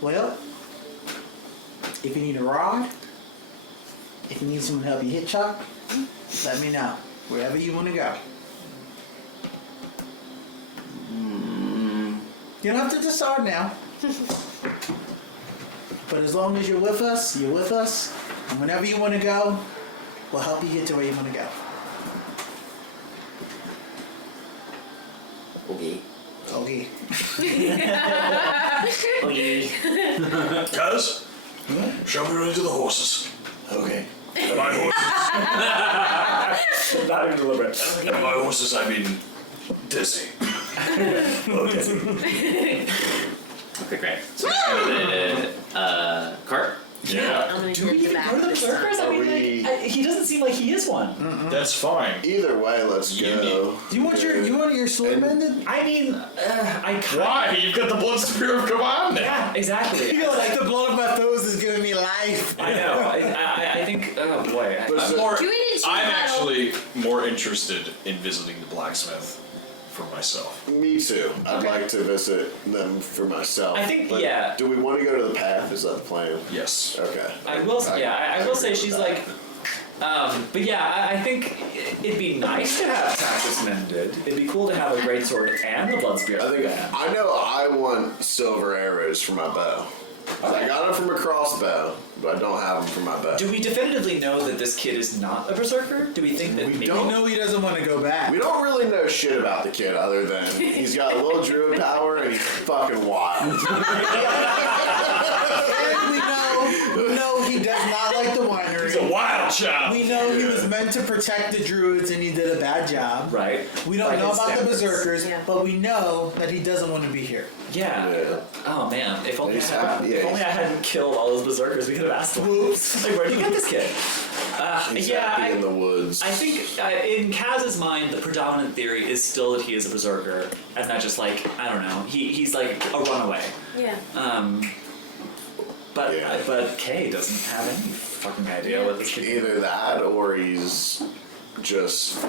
well, if you need a ride, if you need someone to help you hitchhike, let me know. Wherever you want to go. You don't have to decide now. But as long as you're with us, you're with us. And whenever you want to go, we'll help you get to where you want to go. Okay. Okay. Guys, shall we run into the horses? Okay. And by horses, Not even deliberate. and by horses I mean dizzy. Okay. Okay, great. So cart? Yeah. I'm gonna Do we hit the even back go to the this berserkers? time. I mean, he doesn't seem like he is one. That's fine. Either way, let's go. Do you want your sword mended? I mean, I kind Why? You've got the blood spear of command now. Yeah, exactly. You know, like the blood of my foes is giving me life. I know. I think. Oh boy. I'm, more, Do we need to I'm battle? actually more interested in visiting the blacksmith for myself. Me too. I'd like to visit them for myself. I think, but yeah. Do we want to go to the path? Is that the plan? Yes. Okay. I will. Yeah, I will say agree she's with like. that. But yeah, I think it'd be nice to have practice mended. It'd be cool to have a great sword and the blood spear. I think I know I want silver arrows for my bow. I got them from a crossbow, but I don't have them for my bow. Do we definitively know that this kid is not a berserker? Do we think that We maybe? don't. You know he doesn't want to go back. We don't really know shit about the kid other than he's got a little druid power and he's fucking wild. And we know he does not like the winery. He's a wild child. We know he was meant to protect the druids and he did a bad job. Right. We don't By know his about the standards. berserkers, Yeah. but we know that he doesn't want to be here. Yeah. Yeah. Oh man, if only, He's happy, yeah, if only I hadn't killed all those berserkers, we could have asked him. Whoops. Like, where'd you get this kid? He's Yeah, happy in the woods. I think in Kaz's mind, the predominant theory is still that he is a berserker, and not just like, I don't know, he's like a runaway. Yeah. But Yeah. but Kay doesn't have any fucking idea what this kid is. Either that or he's just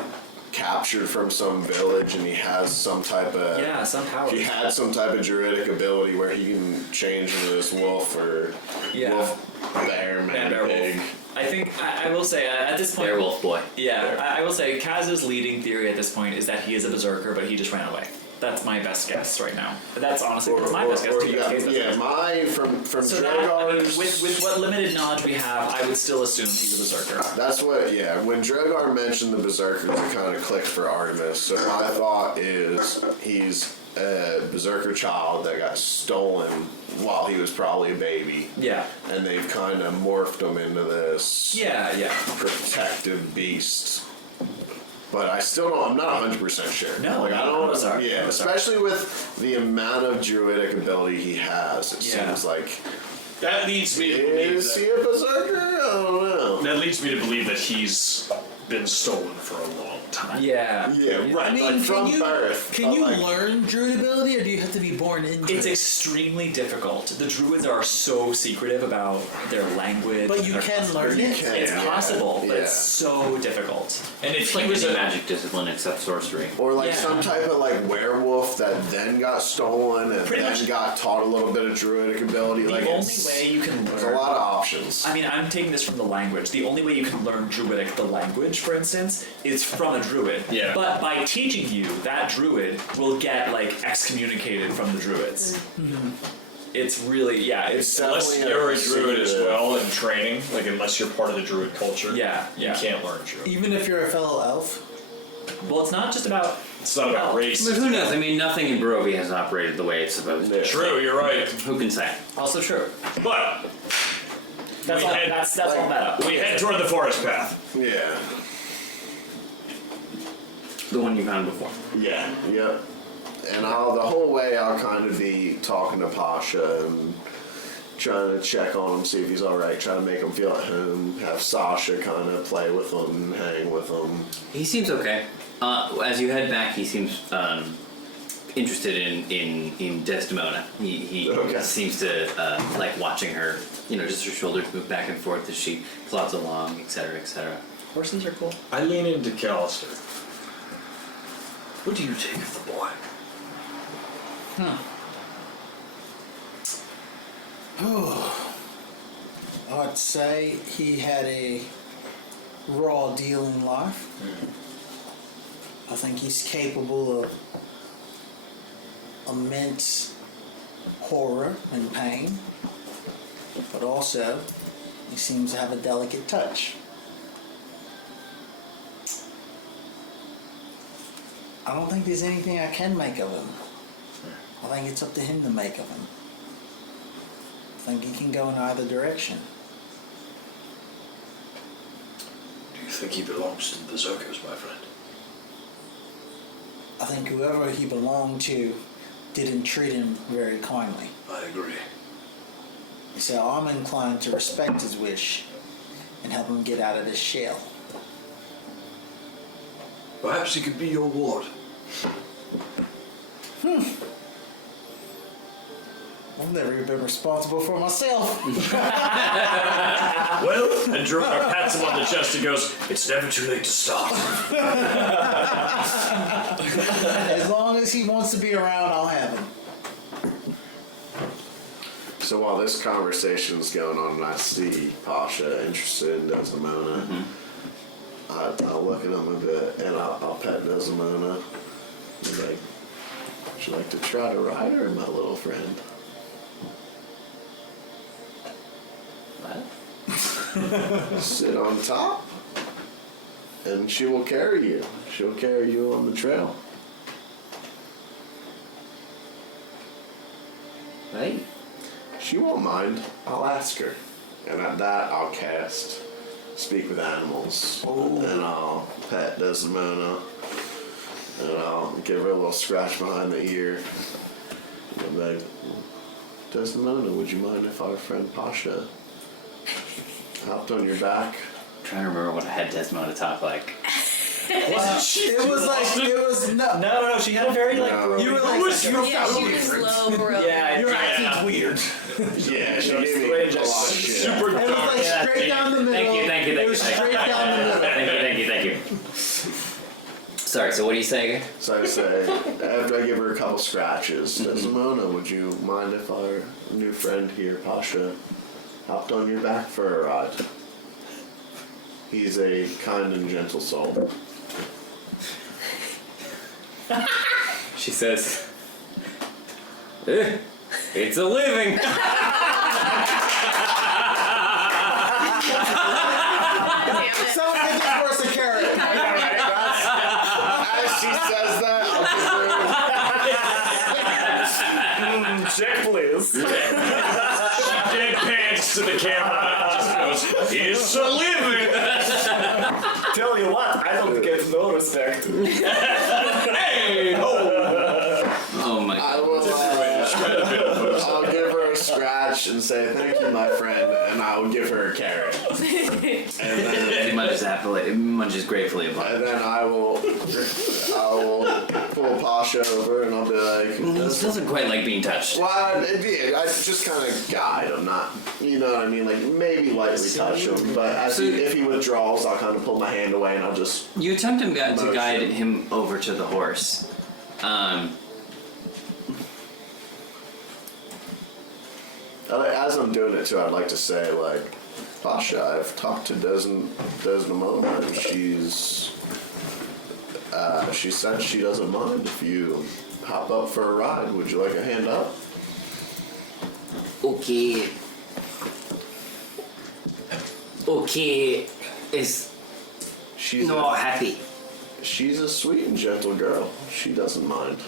captured from some village and he has some type of Yeah, some power. he had some type of druidic ability where he can change into this wolf or Yeah. wolf, bear, man, bear pig. wolf. I think I will say at this point. Werewolf boy. Yeah, I will say Kaz's leading theory at this point is that he is a berserker, but he just ran away. That's my best guess right now. But that's honestly that's my best guess. To My from so that, I mean, Drogar's. with what limited knowledge we have, I would still assume he's a berserker. That's what, when Drogar mentioned the Berserkers, it kind of clicked for Artemis. So my thought is he's a Berserker child that got stolen while he was probably a baby. Yeah. And they've kind of morphed him into this protective beast. But I still don't, I'm not 100% sure. No, like, I don't, sorry. yeah, especially with the amount of druidic ability he has, it seems like. That leads me to believe Is he a Berserker? I don't know. That leads me to believe that he's been stolen for a long time. Yeah. Yeah, right. I mean, like from birth. Can you learn druid ability, or do you have to be born into It's it? extremely difficult. The druids are so secretive about their language. But you their can learn customers. it? It's possible, but Yeah. it's so difficult. And if It's he like was any a magic discipline except sorcery. Or like Yeah. some type of like werewolf that then got stolen and Pretty then much. got taught a little bit of druidic ability. The like only it's- way you can there's a learn. lot of options. I mean, I'm taking this from the language. The only way you can learn druidic, the language, for instance, is from a druid. Yeah. But by teaching you, that druid will get like excommunicated from the druids. It's really, it's unless definitely you're a a druid as secretive- well in training, like unless you're part of the druid culture, Yeah. you can't learn druid. Even if you're a fellow elf? Well, it's not just about. It's not about race. But who knows? I mean, nothing in Barovia has operated the way it's supposed to. True, you're right. Who can say? Also true. But That's We all. had- That's all meta. we head toward the forest path. Yeah. The one you found before. Yeah. Yep. And the whole way I'll kind of be talking to Pasha and trying to check on him, see if he's alright, trying to make him feel at home, have Sasha kind of play with him and hang with him. He seems okay. As you head back, he seems interested in Desdemona. He Okay. seems to like watching her. You know, just her shoulders move back and forth as she plods along, etc., etc. Horses are cool. I lean into Callister. What do you think of the boy? I'd say he had a raw deal in life. I think he's capable of immense horror and pain, but also he seems to have a delicate touch. I don't think there's anything I can make of him. I think it's up to him to make of him. I think he can go in either direction. Do you think he belongs to the Berserkers, my friend? I think whoever he belonged to didn't treat him very kindly. I agree. So I'm inclined to respect his wish and help him get out of this shell. Perhaps he could be your ward. I've never even been responsible for myself. Well, and Drogar pats him on the chest and goes, It's never too late to start. As long as he wants to be around, I'll have him. So while this conversation's going on and I see Pasha interested in Desdemona, I'll look at him a bit and I'll pet Desdemona. He's like, would you like to try to ride her, my little friend? What? Sit on top and she will carry you. She'll carry you on the trail. Right? She won't mind. I'll ask her. And at that, I'll cast Speak with Animals. And I'll pet Desdemona. And I'll give her a little scratch behind the ear. And I'll be like, Desdemona, would you mind if our friend Pasha hopped on your back? I'm trying to remember what I had Desdemona talk like. It was No. She had a very like. No. You were like, Yeah, she was low, bro. Yeah, your accent's weird. Yeah, she was gave me way a just lot of shit. super It was dark. like straight down the middle. Thank you. It was straight down the middle. Thank you. Sorry, so what do you say again? So I say, after I give her a couple scratches, Desdemona, would you mind if our new friend here, Pasha, hopped on your back for a ride? He's a kind and gentle soul. She says, it's a living. Someone get this horse a carrot. As she says that, I'll give her... Check, please. Dead pants to the camera. Just goes, it's a living. Tell you what, I don't get no respect. Hey, ho. Oh my I god. will, I'll give her a scratch and say, thank you, my friend, and I will give her a carrot. And then... He munches gratefully upon it. And then I will pull Pasha over and I'll be like, He doesn't quite like being touched. well, I just kind of guide him, not, you know what I mean, like maybe lightly touch him, but if he withdraws, I'll kind of pull my hand away and I'll just... You attempt to guide him over to the horse. As I'm doing it too, I'd like to say, like, Pasha, I've talked to Desdemona, and she said she doesn't mind if you hop up for a ride. Would you like a hand up? Okay. She's not happy. She's a sweet and gentle girl. She doesn't mind.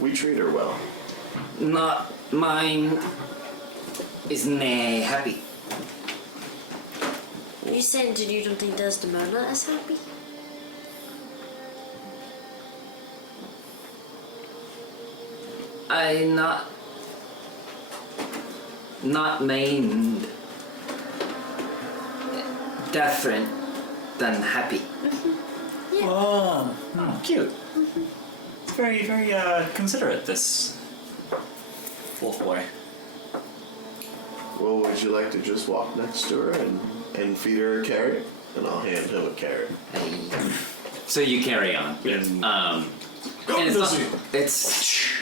We treat her well. Not mine is nay happy. Are you saying that you don't think Desdemona is happy? I not mind different than happy. Oh, cute. It's very, very considerate, this wolf boy. Well, would you like to just walk next to her and feed her a carrot? And I'll hand him a carrot. So you carry on. And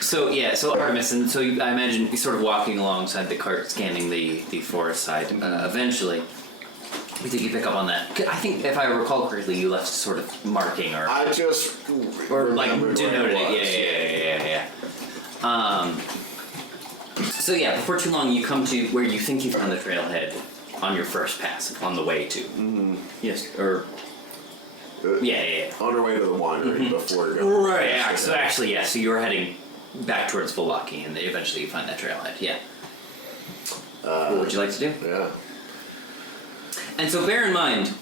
so Artemis, and so I imagine you're sort of walking alongside the cart, scanning the forest side. Eventually, you think you pick up on that. I think, if I recall correctly, you left sort of marking or like denoted it. Yeah. So yeah, before too long, you come to where you think you found the trailhead on your first pass, on the way to. Mm-hmm. Yes, or. Yeah. On our way to the winery before going. Right, yeah, so actually, yeah, so you're heading back towards Volaki, and then eventually you find that trailhead, yeah. What would you like to do? Yeah. And so bear in mind,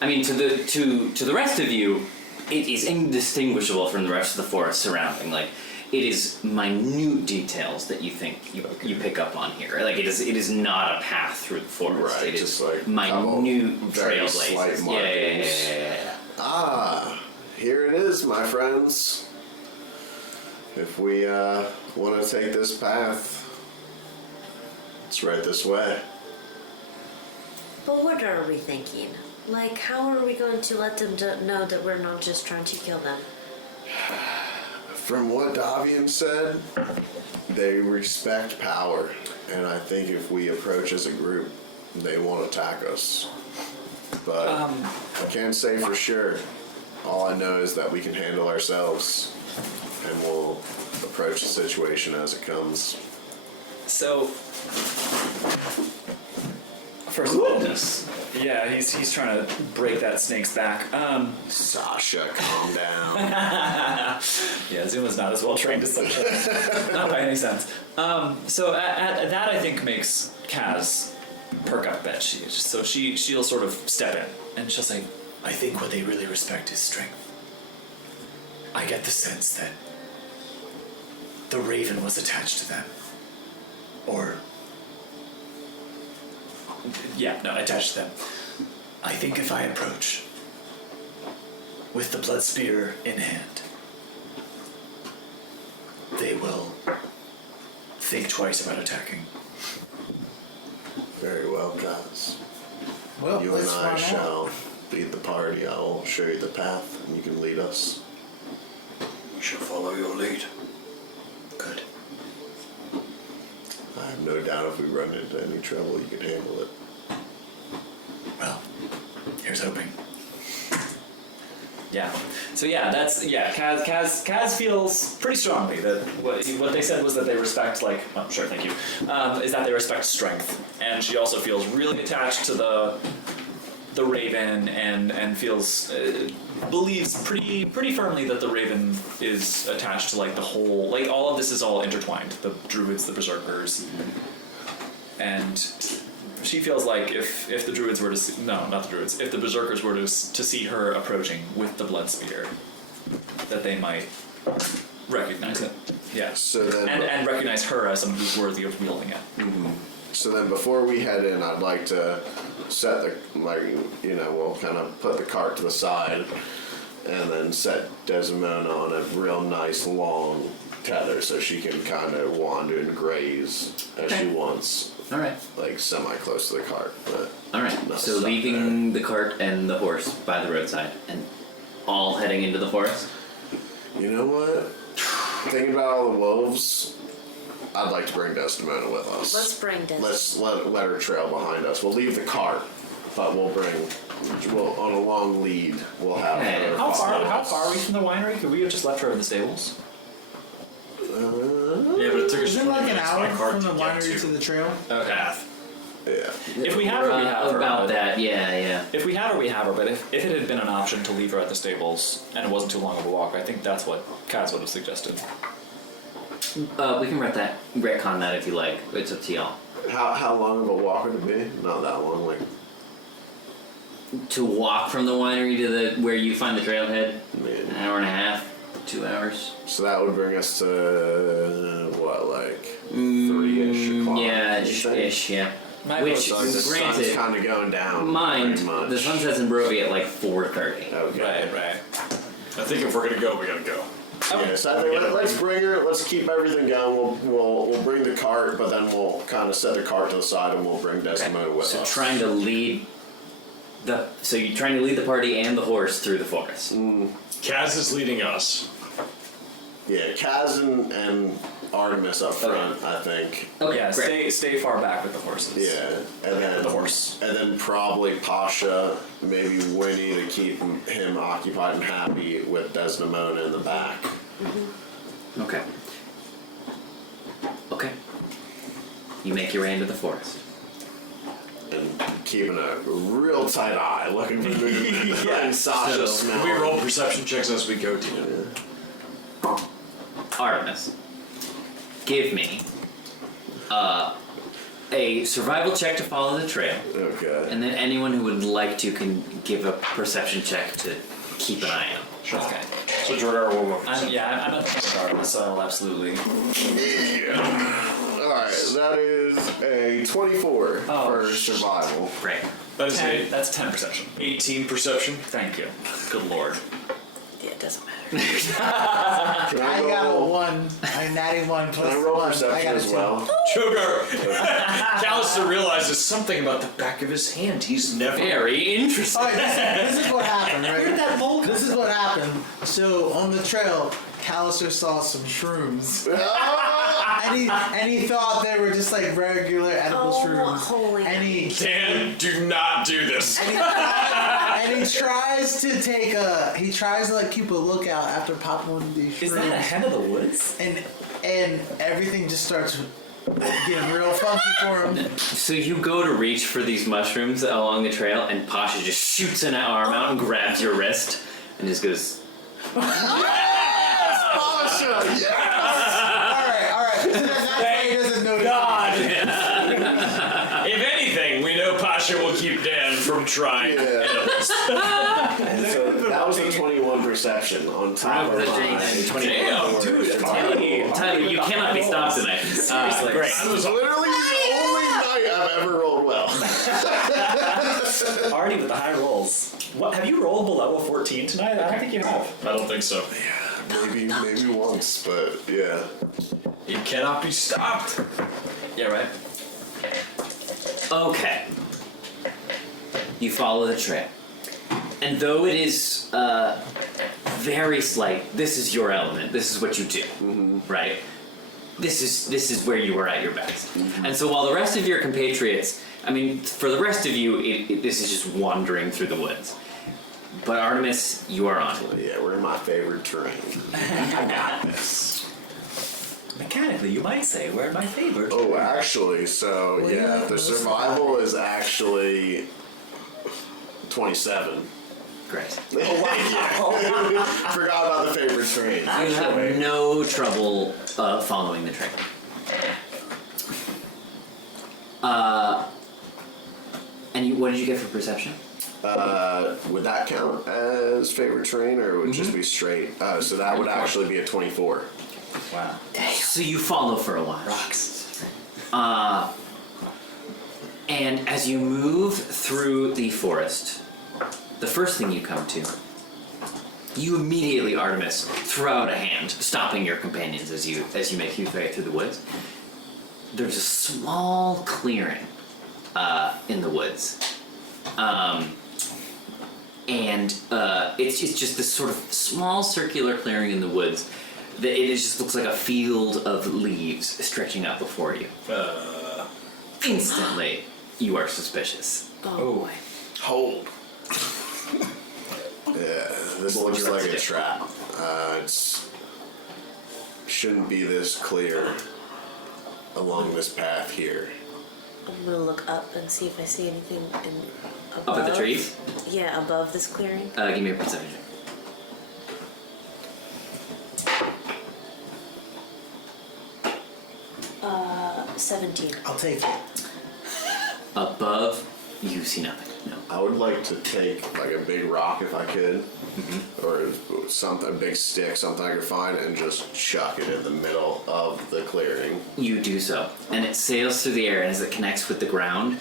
I mean, to the rest of you, it is indistinguishable from the rest of the forest surrounding. Like, it is minute details that you think you pick up on here. Like, it is not a path through the forest. Right, it is just like minute very slight trailblazes. markings. Yeah. Ah, here it is, my friends. If we want to take this path, it's right this way. But what are we thinking? Like, how are we going to let them know that we're not just trying to kill them? From what Davian said, they respect power, and I think if we approach as a group, they won't attack us. But I can't say for sure. All I know is that we can handle ourselves, and we'll approach the situation as it comes. So, first of all, yeah, he's trying to break that snake's back. Sasha, calm down. Yeah, Zuma's not as well trained as Sasha. Not by any sense. So at that, I think, makes Kaz perk up a bit. She'll sort of step in and she'll say, I think what they really respect is strength. I get the sense that the raven was attached to them. Or, yeah, no, attached to them. I think if I approach with the blood spear in hand, they will think twice about attacking. Very well, guys. Well, You and let's I find out. shall lead the party. I will show you the path, and you can lead us. We shall follow your lead. Good. I have no doubt if we run into any trouble, you can handle it. Well, here's hoping. Yeah. So yeah, Kaz feels pretty strongly that what they said was that they respect sure, thank you. Is that they respect strength, and she also feels really attached to the Raven and feels believes pretty firmly that the Raven is attached to the whole all of this is all intertwined. The druids, the berserkers, and she feels like if the druids were to see, no, not the druids, if the berserkers were to see her approaching with the blood spear, that they might recognize it. Yeah. So then, and recognize her as someone who's worthy of wielding it. Mm-hmm. So then, before we head in, I'd like to set we'll kind of put the cart to the side, and then set Desdemona on a real nice long tether so she can kind of wander and graze as she wants. All right. Semi-close to the cart, but all right. So leaving the cart and the horse by the roadside, and all heading into the forest. You know what? Thinking about all the wolves, I'd like to bring Desdemona with us. Let's bring Desdemona. Let's let her trail behind us. We'll leave the cart, but we'll on a long lead. We'll have her. How far are we from the winery? Could we have just left her in the stables? Yeah, but it took us Isn't it 20 like an minutes hour by cart from the to get winery to the trail? path. Yeah. If we have her, we have her. About that, yeah. If we had her, we have her. But if it had been an option to leave her at the stables and it wasn't too long of a walk, I think that's what Kaz would have suggested. We can retcon that if you like. It's up to y'all. How long of a walk would it be? Not that long, To walk from the winery to where you find the trailhead, Man. an hour and a half, 2 hours. So that would bring us to what, 3-ish o'clock? Yeah, you think? ish, yeah. Which, So the sun's granted, kind of going down. mind, pretty much. the sun sets in Barovia at 4:30. Okay. Right. I think if we're gonna go, we gotta go. Yeah, so I think let's bring her. Let's keep everything going. We'll bring the cart, but then we'll kind of set the cart to the side and we'll bring Desdemona with So us. trying to lead you're trying to lead the party and the horse through the forest. Kaz is leading us. Yeah, Kaz and Artemis up front, I think. Okay, Yeah, great. stay far back with the horses. Yeah, and then the horse. and then probably Pasha, maybe Winnie to keep him occupied and happy with Desdemona in the back. Okay. You make your way into the forest. And keeping a real tight eye, looking for movement. Letting Sasha So, smell. We roll perception checks as we go to you. Artemis, give me a survival check to follow the trail, Okay. and then anyone who would like to can give a perception check to keep an eye out. Sure. Okay. So Drogar will roll. I'm at the Artemis, so I'll absolutely. Alright, that is a 24 Oh, for survival. Great. That is 10, that's 10 perception. 18 perception. Thank you. Good lord. Yeah, it doesn't matter. Can I roll, got a 1. I'm natty 1 plus Can I roll 1. I perception got a as 2. well? Drogar! Callister realizes something about the back of his hand. He's never. Very interesting. Alright, this is what happened, right? This is what happened. So on the trail, Callister saw some shrooms. and he thought they were just regular edible shrooms. Holy And he Dan, do not do this. and he tries to keep a lookout after popping one of these shrooms. Is that a hen of the woods? And everything just starts getting real funky for him. So you go to reach for these mushrooms along the trail, and Pasha just shoots an arm out and grabs your wrist, and just goes. Pasha! Yeah! Alright. So that's why he doesn't know. God! If anything, we know Pasha will keep Dan from trying. Yeah. So that was a 21 perception on top of my Damn, dude, Tyler, you cannot be stopped tonight. Great. That was literally the only night I've ever rolled well. Already with the high rolls. What have you rolled below a 14 tonight? I don't think you have. I don't think so. Maybe once, but yeah. It cannot be stopped. Yeah, right. Okay. You follow the trail. And though it is very slight, this is your element. This is what you do, right? This is where you are at your best. And so while the rest of your compatriots, for the rest of you, this is just wandering through the woods. But Artemis, you are on. Yeah, we're in my favorite terrain. I got this. Mechanically, you might say we're my favorite. Oh, actually, so yeah, the survival is actually 27. Great. Forgot about the favorite terrain. You have no trouble following the train. And what did you get for perception? Would that count as favorite terrain, or would it just be straight? So that would actually be a 24. Wow. So you follow for a while. Rocks. And as you move through the forest, the first thing you come to, you immediately, Artemis, throw out a hand, stopping your companions as you make your way through the woods. There's a small clearing in the woods. It's just this sort of small circular clearing in the woods. It just looks like a field of leaves stretching out before you. Instantly, you are suspicious. Oh. Hold. Yeah, this What would looks you like like to a do? trap. Shouldn't be this clear along this path here. I'm gonna look up and see if I see anything above. Up at the trees? Yeah, above this clearing. Give me a perception check. 17. I'll take it. Above, you see nothing. No. I would like to take like a big rock if I could, or something, a big stick, something I could find, and just chuck it in the middle of the clearing. You do so, and it sails through the air, and as it connects with the ground,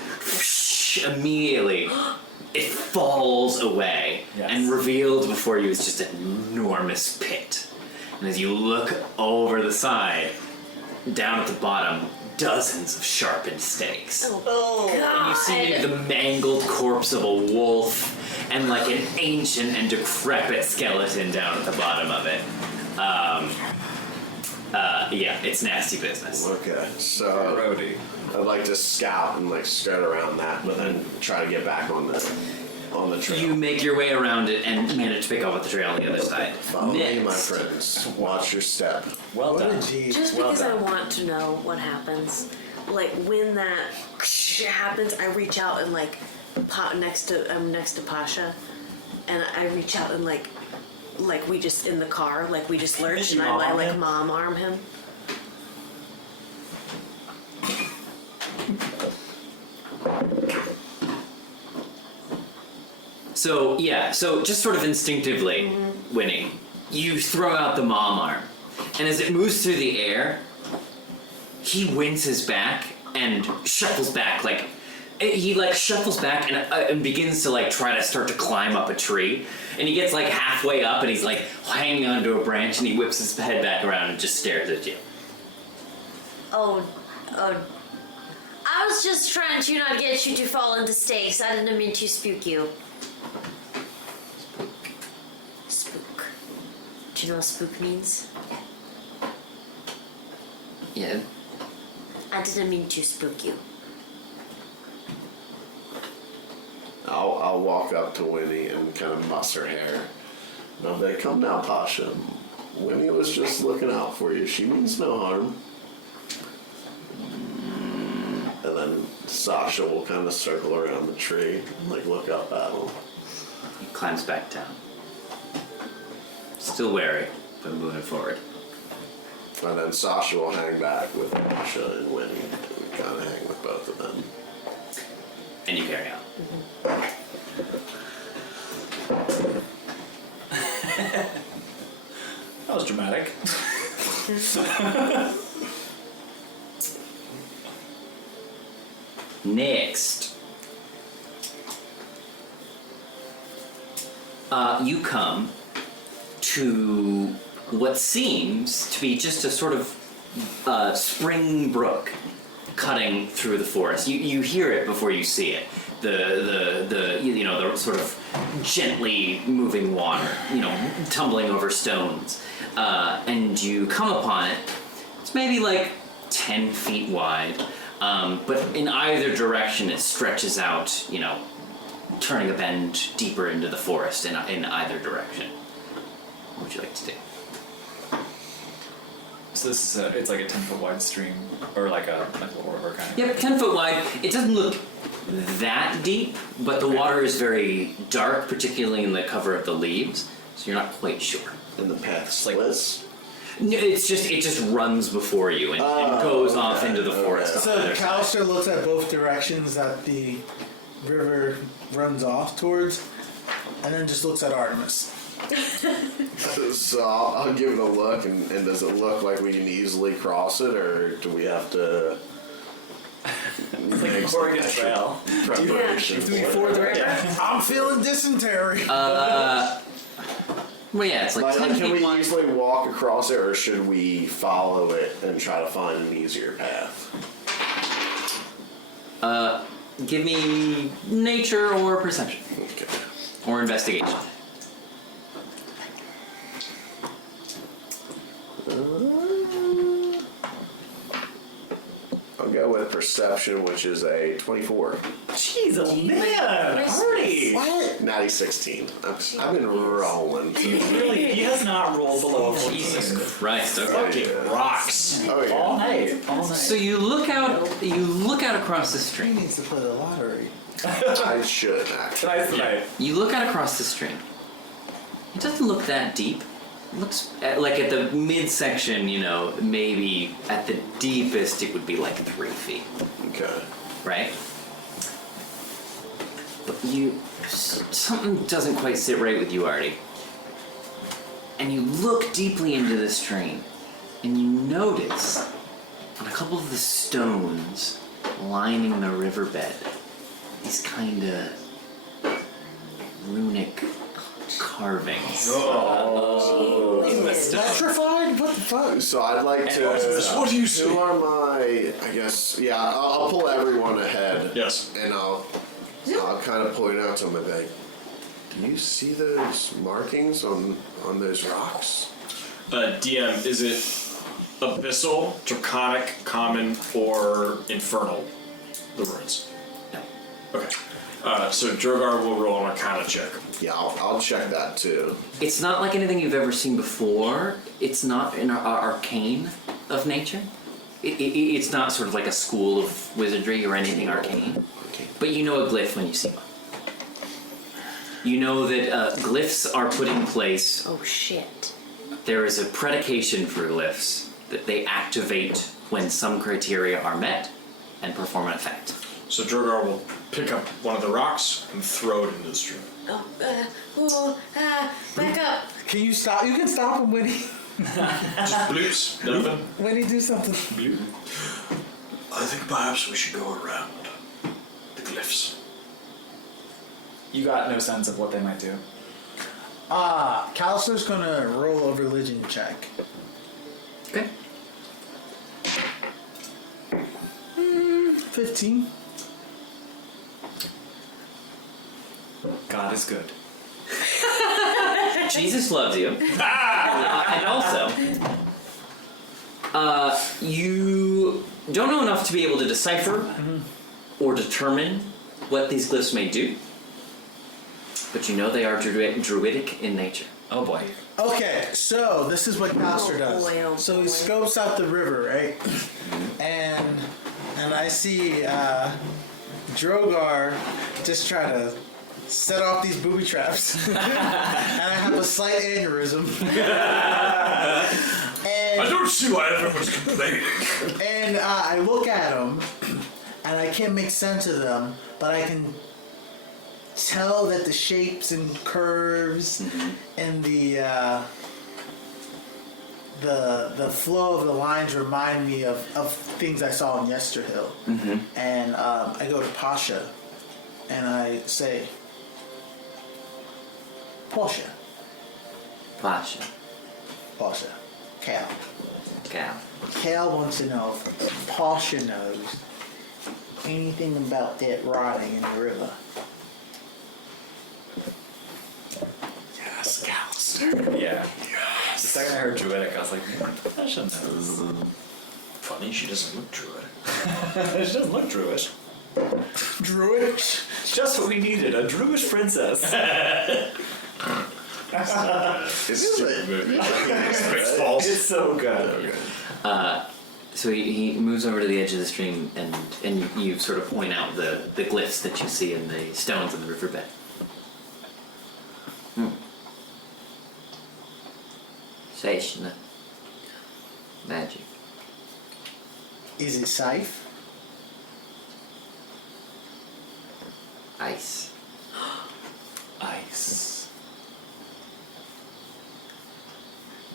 immediately it falls away, Yes. and revealed before you is just an enormous pit. And as you look over the side, down at the bottom, dozens of sharpened stakes. Oh, And you see the mangled corpse of a wolf and like an ancient and decrepit skeleton down at the bottom of it. Yeah, it's nasty business. Okay, so Roadie. I'd like to scout and like skirt around that, but then try to get back on the trail. You make your way around it and manage to pick up the trail on the other side. Follow me, my Next. friends. Watch your step. Well What a done. G. just Well because I done. want to know what happens. Like when that happens, I reach out and like I'm next to Pasha, and I reach out and like we just in the car, like we just lurch, You and mom I arm like him? mom arm him. So just sort of instinctively, Winnie, you throw out the mom arm, and as it moves through the air, he winces back and shuffles back shuffles back and begins to like try to start to climb up a tree, and he gets like halfway up and he's like hanging onto a branch, and he whips his head back around and just stares at you. Oh, I was just trying to not get you to fall into stakes. I didn't mean to spook you. Spook. Do you know what spook means? Yeah. I didn't mean to spook you. I'll walk up to Winnie and kind of muss her hair. And I'll be like, come now, Pasha. Winnie was just looking out for you. She means no harm. And then Sasha will kind of circle around the tree, like look up at him. He climbs back down. Still wary, but moving forward. And then Sasha will hang back with Pasha and Winnie. We kind of hang with both of them. And you carry on. That was dramatic. Next, you come to what seems to be just a sort of spring brook cutting through the forest. You hear it before you see it. The sort of gently moving water, tumbling over stones, and you come upon it. It's maybe like 10 feet wide, but in either direction it stretches out, turning a bend deeper into the forest in either direction. What would you like to do? So this is it's like a 10-foot wide stream, or like a little river kind of. Yep, 10 foot wide. It doesn't look that deep, but the water is very dark, particularly in the cover of the leaves, so you're not quite sure. And the path like- splits. No, it just runs before you and goes off into the forest. So Callister looks at both directions that the river runs off towards, and then just looks at Artemis. So I'll give it a look, and does it look like we can easily cross it, or do we have to... It's like a Oregon Trail. Preparation Do we for ford it? the river? I'm feeling dysentery. Well, yeah, it's like 10 Can feet we wide. easily walk across it, or should we follow it and try to find an easier path? Give me nature or perception. Okay. Or investigation. I'll go with perception, which is a 24. Jeez, oh man, Artie! What? Natty 16. I've been rolling. Really, he has not rolled below a 14. Jesus Christ. Okay. Fucking rocks. Oh, yeah. All night. So you look out across the He stream. needs to play the lottery. I should, actually. Tonight's the night. You look out across the stream. It doesn't look that deep. It looks like at the midsection, maybe at the deepest it would be like 3 feet, Okay. right? But something doesn't quite sit right with you, Artie. And you look deeply into the stream, and you notice on a couple of the stones lining the riverbed, these kind of runic carvings. Electrified? What the fuck? So I'd like to... what do you see? Who are my... I guess... Yeah, I'll pull everyone ahead. Yes. And I'll kind of point out to them and be like, do you see those markings on those rocks? DM, is it abyssal, draconic, common, or infernal? The runes. No. Okay. So Drogar will roll an Arcana check. Yeah, I'll check that too. It's not like anything you've ever seen before. It's not an arcane of nature. It's not sort of like a school of wizardry or anything arcane. Okay. But you know a glyph when you see one. You know that glyphs are put in place. Oh shit. There is a predication for glyphs that they activate when some criteria are met and perform an effect. So Drogar will pick up one of the rocks and throw it into the stream. Back up. Can you stop? You can stop him, Winnie. Just bloops, nothing. Winnie, do something. Bloop. I think perhaps we should go around the glyphs. You got no sense of what they might do. Callister's gonna roll a religion check. Okay. 15. God is good. Jesus loves you. And also, you don't know enough to be able to decipher or determine what these glyphs may do, but you know they are druidic in nature. Oh boy. Okay, so this is what Callister does. boy, oh So he boy. scopes out the river, right? And I see Drogar just try to set off these booby traps. And I have a slight aneurysm. I don't see why everyone's complaining. And I look at them, and I can't make sense of them, but I can tell that the shapes and curves and the flow of the lines remind me of things I saw in Yester Hill. And I go to Pasha, and I say, Pasha, Cal. Cal wants to know if Pasha knows anything about that rotting in the river. Yes, Callister. Yeah. The second I heard druidic, I was like, I should know. Funny, she doesn't look druid. She doesn't look druid. Druid. Just what we needed, a druish princess. It's a movie. It's so good. So he moves over to the edge of the stream, and you sort of point out the glyphs that you see in the stones in the riverbed. Sasha. Magic. Is it safe? Ice. Ice.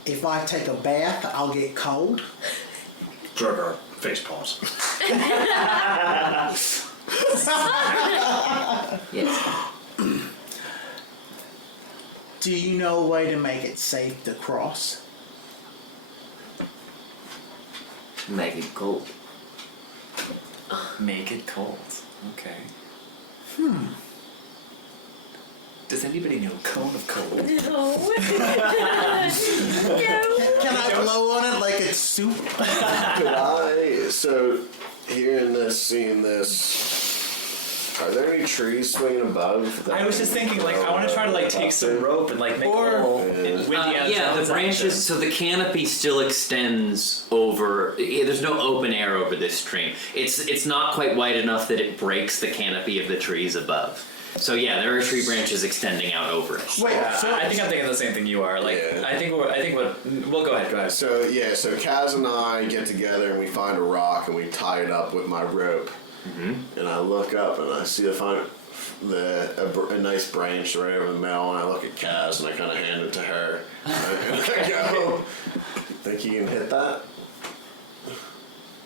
If I take a bath, I'll get cold. Drogar, face palms. Yes. Do you know a way to make it safe to cross? Make it cold. Make it cold. Okay. Does anybody know Cone of Cold? No. Can I blow on it like it's soup? So, hearing this, seeing this, are there any trees swinging above? I was just thinking, like, I want to try to, like, take some rope and, like, make a little windy yeah, the branches, so the canopy still extends over. There's no open air over this stream. It's not quite wide enough that it breaks the canopy of the trees above. So yeah, there are tree branches extending out over it. Wait, so I think I'm thinking the same thing you are. Like, Yeah. I think we'll go ahead. So Kaz and I get together and we find a rock and we tie it up with my rope. And I look up and I see a nice branch right over the middle, and I look at Kaz and I kind of hand it to her. And I go, think you can hit that?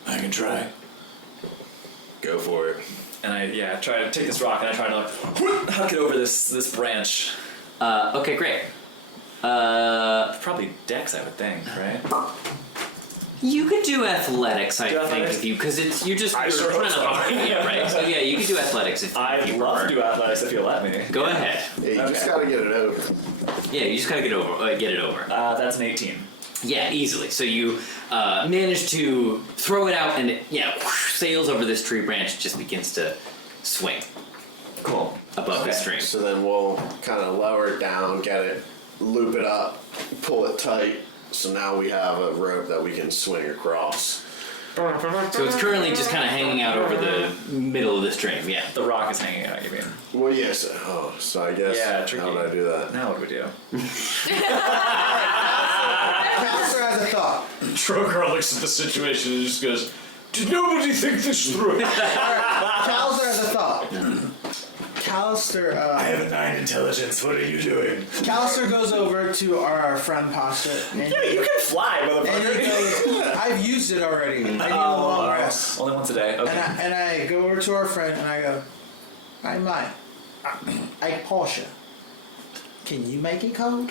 I can try. Go for it. And I try to take this rock and I try to like huck it over this branch. Okay, great. Probably Dex, I would think, right? You could do athletics, I think, athletics? if you, because you're I sure trying hope to so. yeah, right. So yeah, you could do athletics if I'd you love prefer. to do athletics if you'll let me. Go ahead. Yeah, you just gotta get it over. Yeah, you just gotta get it over. That's an 18. Yeah, easily. So you manage to throw it out, and it sails over this tree branch. It just begins to swing Cool. above the stream. So then we'll kind of lower it down, get it, loop it up, pull it tight. So now we have a rope that we can swing across. So it's currently just kind of hanging out over the middle of the stream. Yeah. The rock is hanging out, you mean? Well, yes. So I guess tricky. how would I do that? Now what do we do? Callister has a thought. Drogar looks at the situation and just goes, "Did nobody think this through?" Callister has a thought. Callister, I have a 9 intelligence. What are you doing? Callister goes over to our friend Pasha, and You can fly, he motherfucker. goes, I've used it already. I need a long rest. Only once a day. Okay. And I go over to our friend and I go, I might. Hey, Pasha, can you make it cold?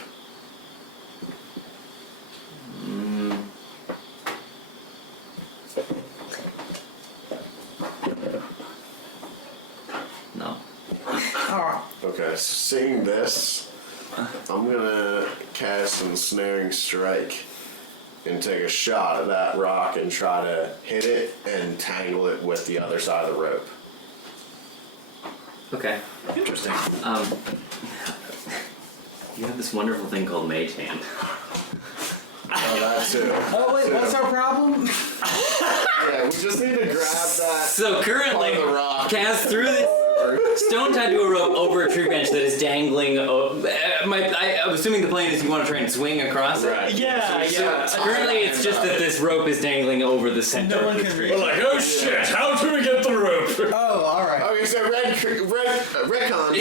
No. Alright. Okay, so seeing this, I'm gonna cast Ensnaring Strike and take a shot at that rock and try to hit it and tangle it with the other side of the rope. Okay. Interesting. You have this wonderful thing called Mage Hand. Oh, that's it. Oh wait, what's our problem? Yeah, we just need to grab that So currently, part of the rock. Cast through this stone tied to a rope over a tree branch that is dangling. I'm assuming the plan is you want to try and swing across it. Right. Yeah. Currently, it's just that this rope is dangling over the center No of one the can tree. reach. We're like, "Oh shit! How do we get the rope?" Oh, alright. Okay, so retcon.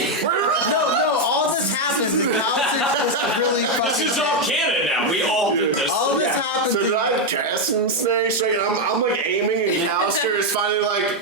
No, all this happens is Callister is really fucking. This is all canon now. We all did this. All this happens So is did I cast Ensnaring Strike? And I'm like aiming, and Callister is finally like,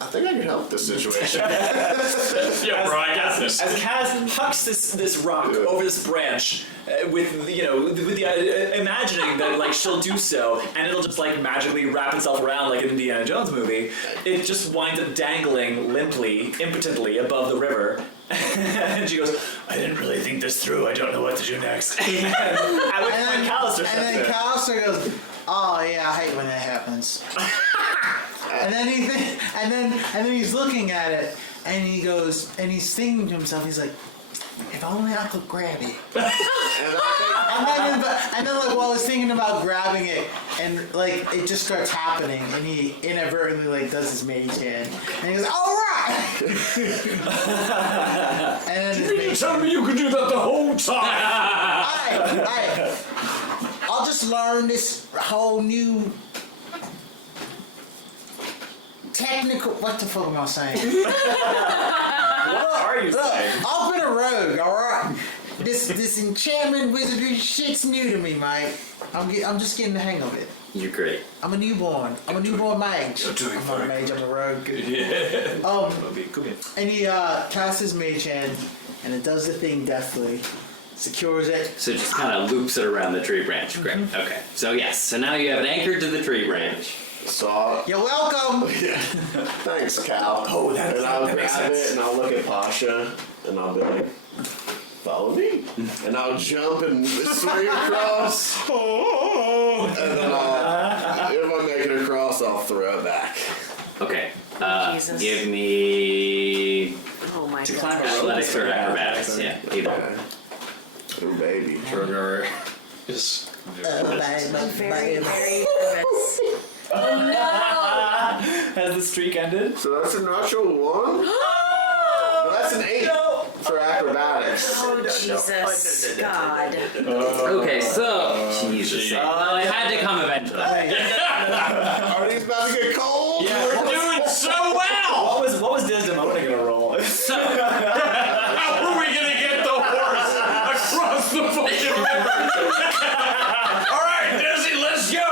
I think I can help this situation. Yeah, bro, I got this. As Kaz hucks this rock over this branch, with the imagining that like she'll do so, and it'll just like magically wrap itself around like an Indiana Jones movie, it just winds up dangling limply, impotently above the river. And she goes, I didn't really think this through. I don't know what to do next. at which point Callister And then steps in. Callister goes, oh yeah, I hate when that happens. And then he's looking at it, and he goes, and he's thinking to himself, he's like, if only I could grab it. and then like while he's thinking about grabbing it, and like it just starts happening, and he inadvertently like does his mage hand, and he goes, all right. And then his mage Tell me you could do that the whole time. I'll just learn this whole new technical. What the fuck am I saying? What are you saying? I've been a rogue, all right. This enchantment wizardry shit's new to me, mate. I'm just getting the hang of it. You're great. I'm a newborn. I'm a newborn mage. You're doing I'm not a fine. mage. I'm a rogue. Yeah. Um, Come here. and he casts his mage hand, and it does the thing deftly, secures it. So it just kind of loops it around the tree branch. Great. Okay. So yes. So now you have it anchored to the tree branch. So, You're welcome. thanks, Cal. Oh, that- and I'll that makes grab sense. it, and I'll look at Pasha, and I'll be like, follow me. And I'll jump and swing across. And then if I make it across, I'll throw it back. Okay. Jesus. Give me Oh my To god. climb a rope. athletics or acrobatics. Yeah. Either. Okay. Oh, baby. Drogar is. I'm very, very nervous. Has the streak ended? So that's a natural 1? Well, that's an 8 for acrobatics. Oh Jesus, God. Okay. So Jesus. Well, it had to come eventually. Are these about to get cold? Yeah, we're doing so well. What was Desdemona gonna roll? So How are we gonna get the horse across the fucking river? All right, Desi, let's go.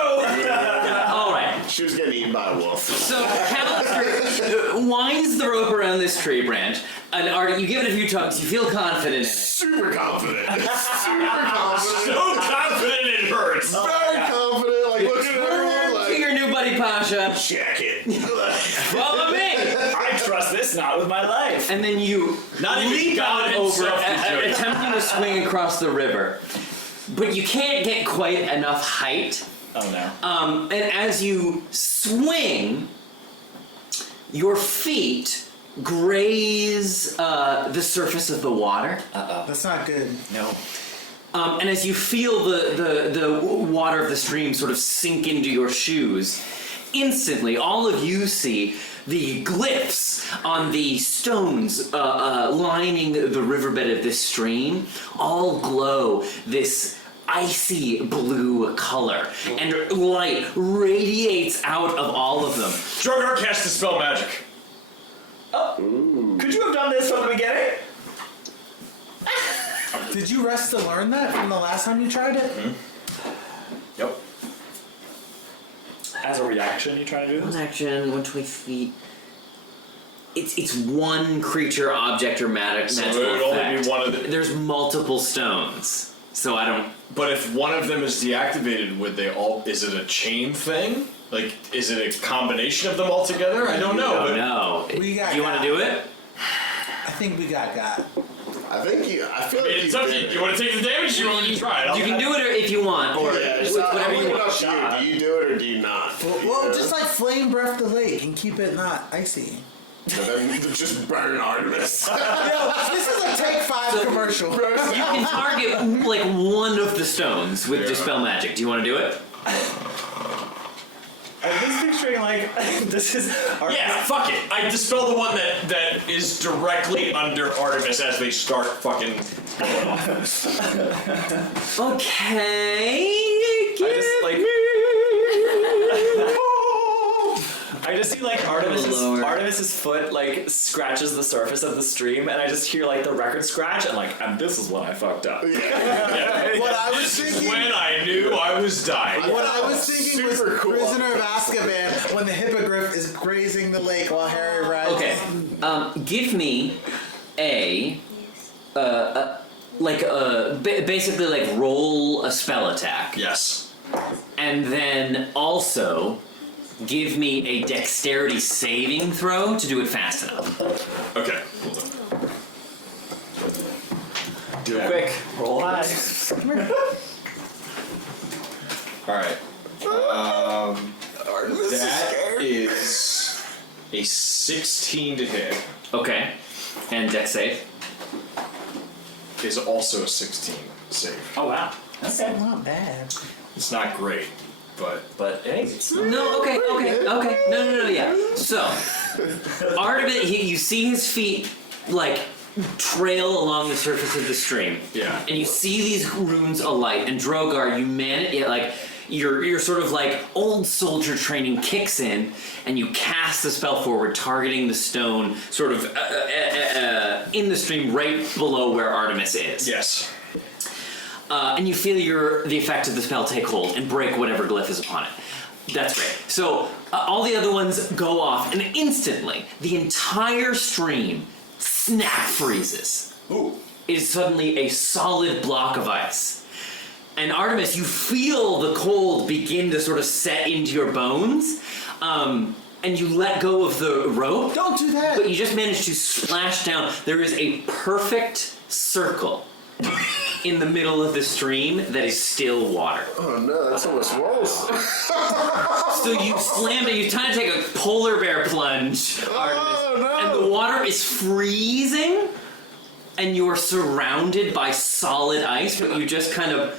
all right. She was getting eaten by a wolf. So Callister winds the rope around this tree branch, and Art, you give it a few tugs. You feel confident in it. Super confident. Super confident. So confident it hurts. Very confident. Like, looking at everyone To like, your new buddy Pasha. check it. Follow me. I trust this not with my life. And then you Not even leap God out over, himself could do it. attempting to swing across the river, but you can't get quite enough height. Oh no. And as you swing, your feet graze the surface of the water. That's not good. No. And as you feel the water of the stream sort of sink into your shoes, instantly all of you see the glyphs on the stones lining the riverbed of this stream all glow this icy blue color, and light radiates out of all of them. Drogar cast Dispel Magic. Could you have done this from the beginning? Did you rest to learn that from the last time you tried it? Yep. As a reaction, you trying to do One this? action, 120 feet. It's one creature, object, or magical So it would only effect. be one of the. There's multiple stones, so I don't. But if one of them is deactivated, would they all? Is it a chain thing? Like, is it a combination of them all together? I don't know. But No. We got You want to got. do it? I think we got. I think you. I feel I mean, like it's up to you. Do you want to take the damage? Or you want me to try it? You can do it if you want, or Yeah, it's whatever you I'm want. up to you. Do you do it or do you not? Well, You just know? like flame breath the lake and keep it not icy. And then just burn Artemis. Yo, this is a Take 5 commercial. You can target like one of the stones with Dispel Magic. Do you want to do it? I'm just picturing like this is. Yeah, fuck it. I dispel the one that is directly under Artemis as they start fucking. Okay. I just see like Artemis's foot like scratches the surface of the stream, and I just hear like the record scratch, and like, and this is when I fucked up. What I was thinking. When I knew I was dying. What I was thinking was Super cool. Prisoner of Azkaban when the hippogriff is grazing the lake while Harry rides. Okay. Give me a basically like roll a spell attack, Yes. and then also give me a dexterity saving throw to do it fast enough. Okay. Hold on. Do it quick. Roll high. All right. That is a 16 to hit. Okay. And dex save. Is also a 16 save. Oh wow. Okay. Not bad. It's not great, but hey, it's No, okay. No, yeah. So, Artemis, you see his feet, like, trail along the surface of the stream. Yeah. And you see these runes alight, and Drogar, you your sort of like old soldier training kicks in, and you cast the spell forward, targeting the stone sort of in the stream right below where Artemis is. yes. And you feel the effect of the spell take hold and break whatever glyph is upon it. That's great. So all the other ones go off, and instantly the entire stream snap freezes. Ooh. It is suddenly a solid block of ice. And Artemis, you feel the cold begin to sort of set into your bones, and you let go of the rope. Don't do that! But you just managed to splash down. There is a perfect circle in the middle of the stream that is still water. Oh no, that's almost worse. So you slammed it, you kind of take a polar bear plunge, Artemis, no. and the water is freezing, and you're surrounded by solid ice, but you just kind of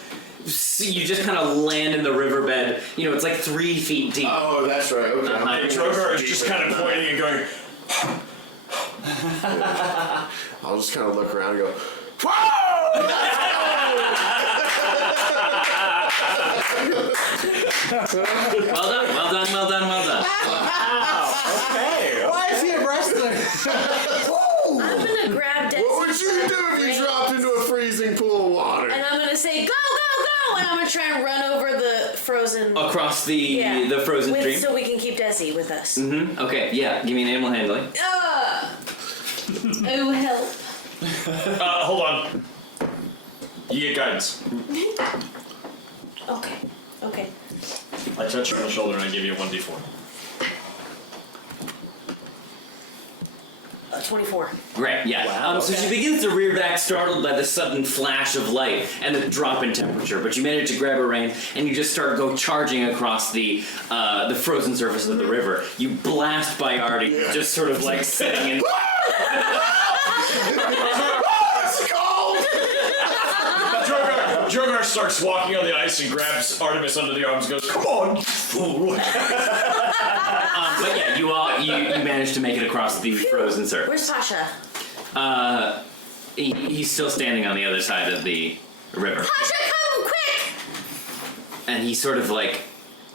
land in the riverbed. You know, it's like 3 feet deep. Oh, that's right. Okay. Uh-huh. Drogar is just kind of pointing and going, I'll just kind of look around and go, Well done. okay. Why is he a wrestler? I'm gonna grab Desi. what would you do if you dropped into a freezing pool of water? And I'm gonna say, go, go, go! And I'm gonna try and run over the frozen... Across the frozen stream? So we can keep Desi with us. Mm-hmm. Okay, yeah. Give me an animal handling. Oh, help. hold on. You get guidance. Okay. I touch you on the shoulder and I give you a 1d4. 24. Great, yeah. Wow, So okay. she begins to rear back, startled by the sudden flash of light and the drop in temperature. But you manage to grab a rein, and you just start charging across the frozen surface of the river. You blast by Artie, just sort of like sitting in. Drogar starts walking on the ice and grabs Artemis under the arms and goes, "Come on, you fool!" But yeah, you manage to make it across the frozen surface. Where's Pasha? He's still standing on the other side of the river. Pasha, come quick! And he sort of like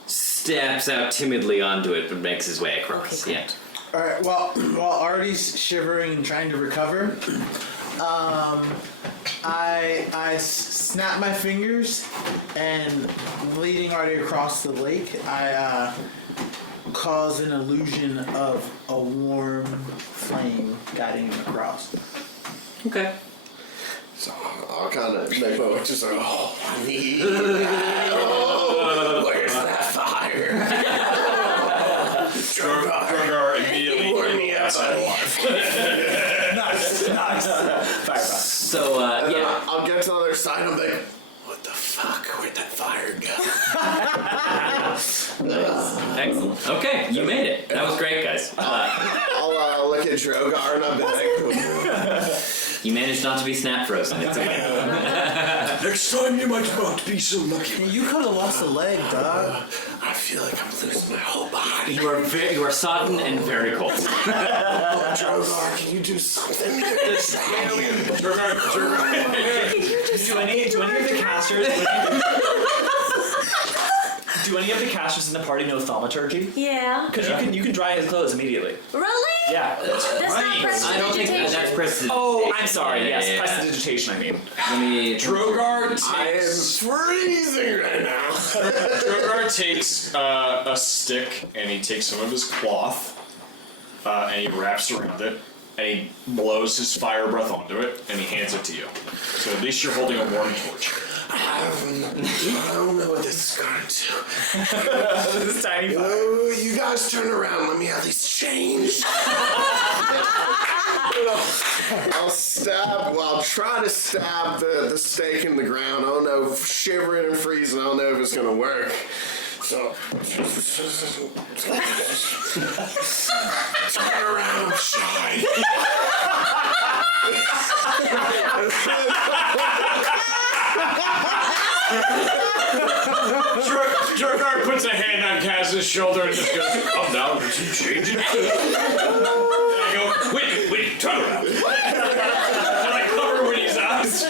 steps out timidly onto it, but makes his way across. Okay, Yeah. Alright, well, while Artie's shivering and trying to recover, I snap my fingers, and leading Artie across the lake, I cause an illusion of a warm flame guiding him across. Okay. So I'll kind of make my way just like, oh, I need where's that fire? Drogar immediately Warm me up, Nice. Fire. So, And then yeah. I'll get to the other side and I'm like, what the fuck? Where'd that fire go? Excellent. Okay, you made it. That was great, guys. I'll look at Drogar and I'll be like, You managed not to be snap frozen. It's okay. Next time you might not be so lucky. You could have lost a leg, dog. I feel like I'm losing my whole body. You are sodden and very cold. Drogar, can you do something? Drogar. Do any of the casters? Do any of the casters in the party know thaumaturgy? Yeah. Because you can dry his clothes immediately. Really? Yeah. That's not I don't think that's prestidigitation. Oh, I'm sorry. Yes, Yeah. prestidigitation. I mean. Let me. Drogar I am takes freezing right now. Drogar takes a stick and he takes some of his cloth and he wraps around it and he blows his fire breath onto it and he hands it to you. So at least you're holding a warm torch. I don't know what this is going to. This tiny fire. Oh, you guys turn around. Let me have these changed. I'll try to stab the stake in the ground. I don't know, shivering and freezing. I don't know if it's going to work. So, turn around, shy. Drogar puts a hand on Kaz's shoulder and just goes, "Calm down, did you change it?" And I go, "Wait, turn around." And I cover Winnie's eyes.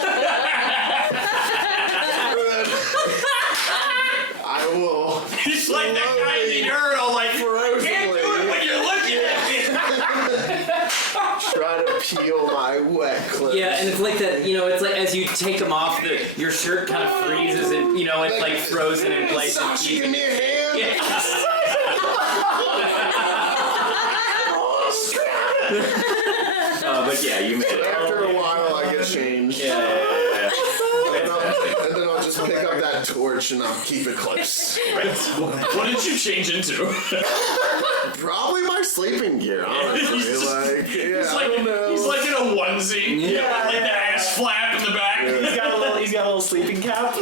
I will. He's like that guy in the urinal, like, I can't do it when you're looking at me. Try to peel my wet clothes. Yeah, and it's like that, it's like as you take them off, your shirt kind of freezes and, it's like frozen in place. Sasha, give me a hand. Yeah. But yeah, you made it. After a while, I get changed. Yeah. And then I'll just pick up that torch and I'll keep it close. What did you change into? Probably my sleeping gear, honestly. I don't know. He's like in a onesie. Yeah. Like the ass flap in the back. He's got a little sleeping cap.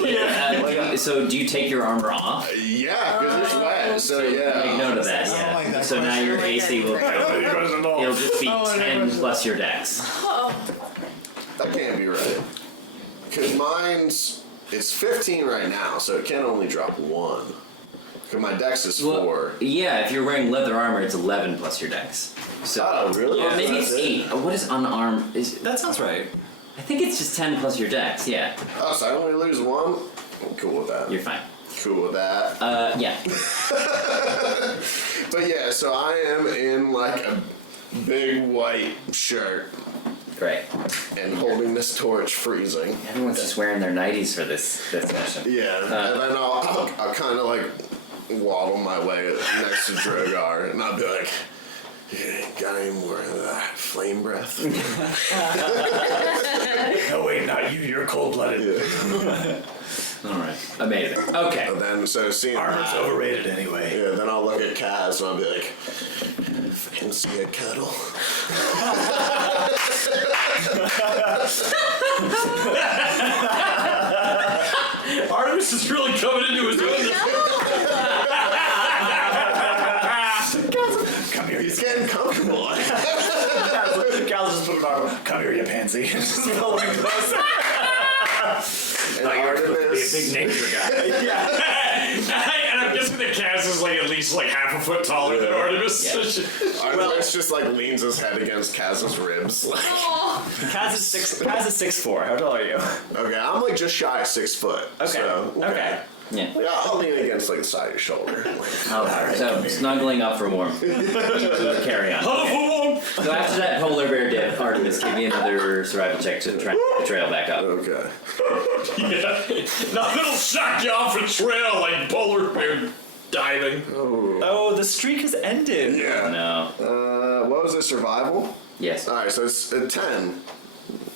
So do you take your armor off? Yeah, because it's wet. So yeah. Make note of that. I don't like that So now your AC will it'll just be 10 plus your dex. That can't be right. Because it's 15 right now, so it can only drop 1. Because my dex is 4. Yeah, if you're wearing leather armor, it's 11 plus your dex. So, Oh, really? Or maybe it's That's 8. it? What is unarmed? That sounds right. I think it's just 10 plus your dex, yeah. Oh, so I only lose 1? I'm cool with that. You're fine. Cool with that. Yeah. But yeah, so I am in like a big white shirt Great. and holding this torch, freezing. Everyone's just wearing their nighties for this session. Yeah, and then I'll kind of like waddle my way next to Drogar, and I'll be like, "Yeah, got any more of that flame breath?" No, wait, not you. You're cold-blooded. Alright. Amazing. Okay. And then, so seeing Armor's that, overrated anyway. yeah, then I'll look at Kaz and I'll be like, "Fancy a cuddle?" Artemis is really coming into his own. Come here, He's getting comfortable. Cal's just put an arm. Come here, you pansy. Just following closer. And Artemis, Big nature guy. And I'm guessing that Kaz is like at least like half a foot taller than Artemis. Yeah. Artemis just like leans his head against Kaz's ribs. Like, Kaz is 6'4". How tall are you? okay, I'm like just shy of 6 foot. Okay. So, Okay. Yeah. Yeah, I'll lean against like the side of your shoulder. Alright, so snuggling up for warmth. Carry on. So after that polar bear dip, Artemis, give me another survival check to try and trail back up. Okay. Yeah. Nothing will shock you off a trail like polar bear diving. Oh, the streak has ended. Yeah. No. What was it? Survival? Yes. Alright, so it's a 10.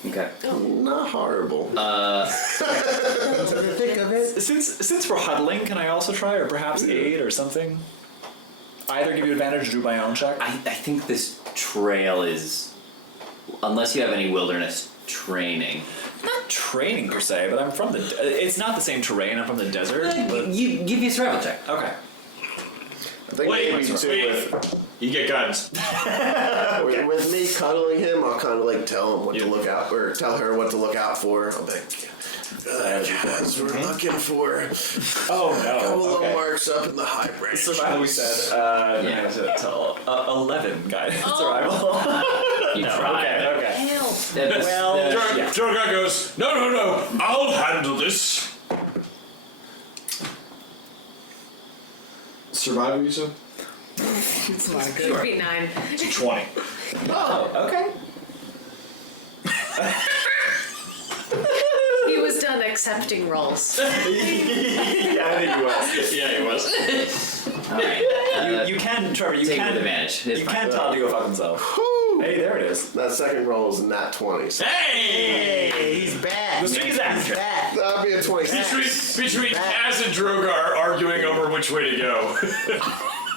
Okay. Not horrible. Into the thick of it. Since we're huddling, can I also try, or perhaps aid or something? Either give you advantage or do my own check. I think this trail is, unless you have any wilderness training. Not training per se, but I'm from the. It's not the same terrain. I'm from the desert. But, You give me a survival check. okay. I think maybe too You get guns. with me cuddling him, I'll kind of like tell him what to look out, or tell her what to look out for. I'll be like, guys, we're looking for Oh a couple no. of marks up in the high branch. Survival. We said. Yeah. Tell 11 guys. Survival. You try. Okay. That's- Well, yeah. Drogar goes, no, I'll handle this. Survival, you said? Should be 9. 20. Oh, okay. He was done accepting rolls. Yeah, I think he was. Yeah, he was. Alright. You can, Trevor. You Take can. with advantage. It's You fine. can tell to go fuck himself. Hey, there it is. That second roll is nat 20. So Hey! He's back. The streak is after. Back. that'd be a 26. Between Kaz and Drogar arguing over which way to go.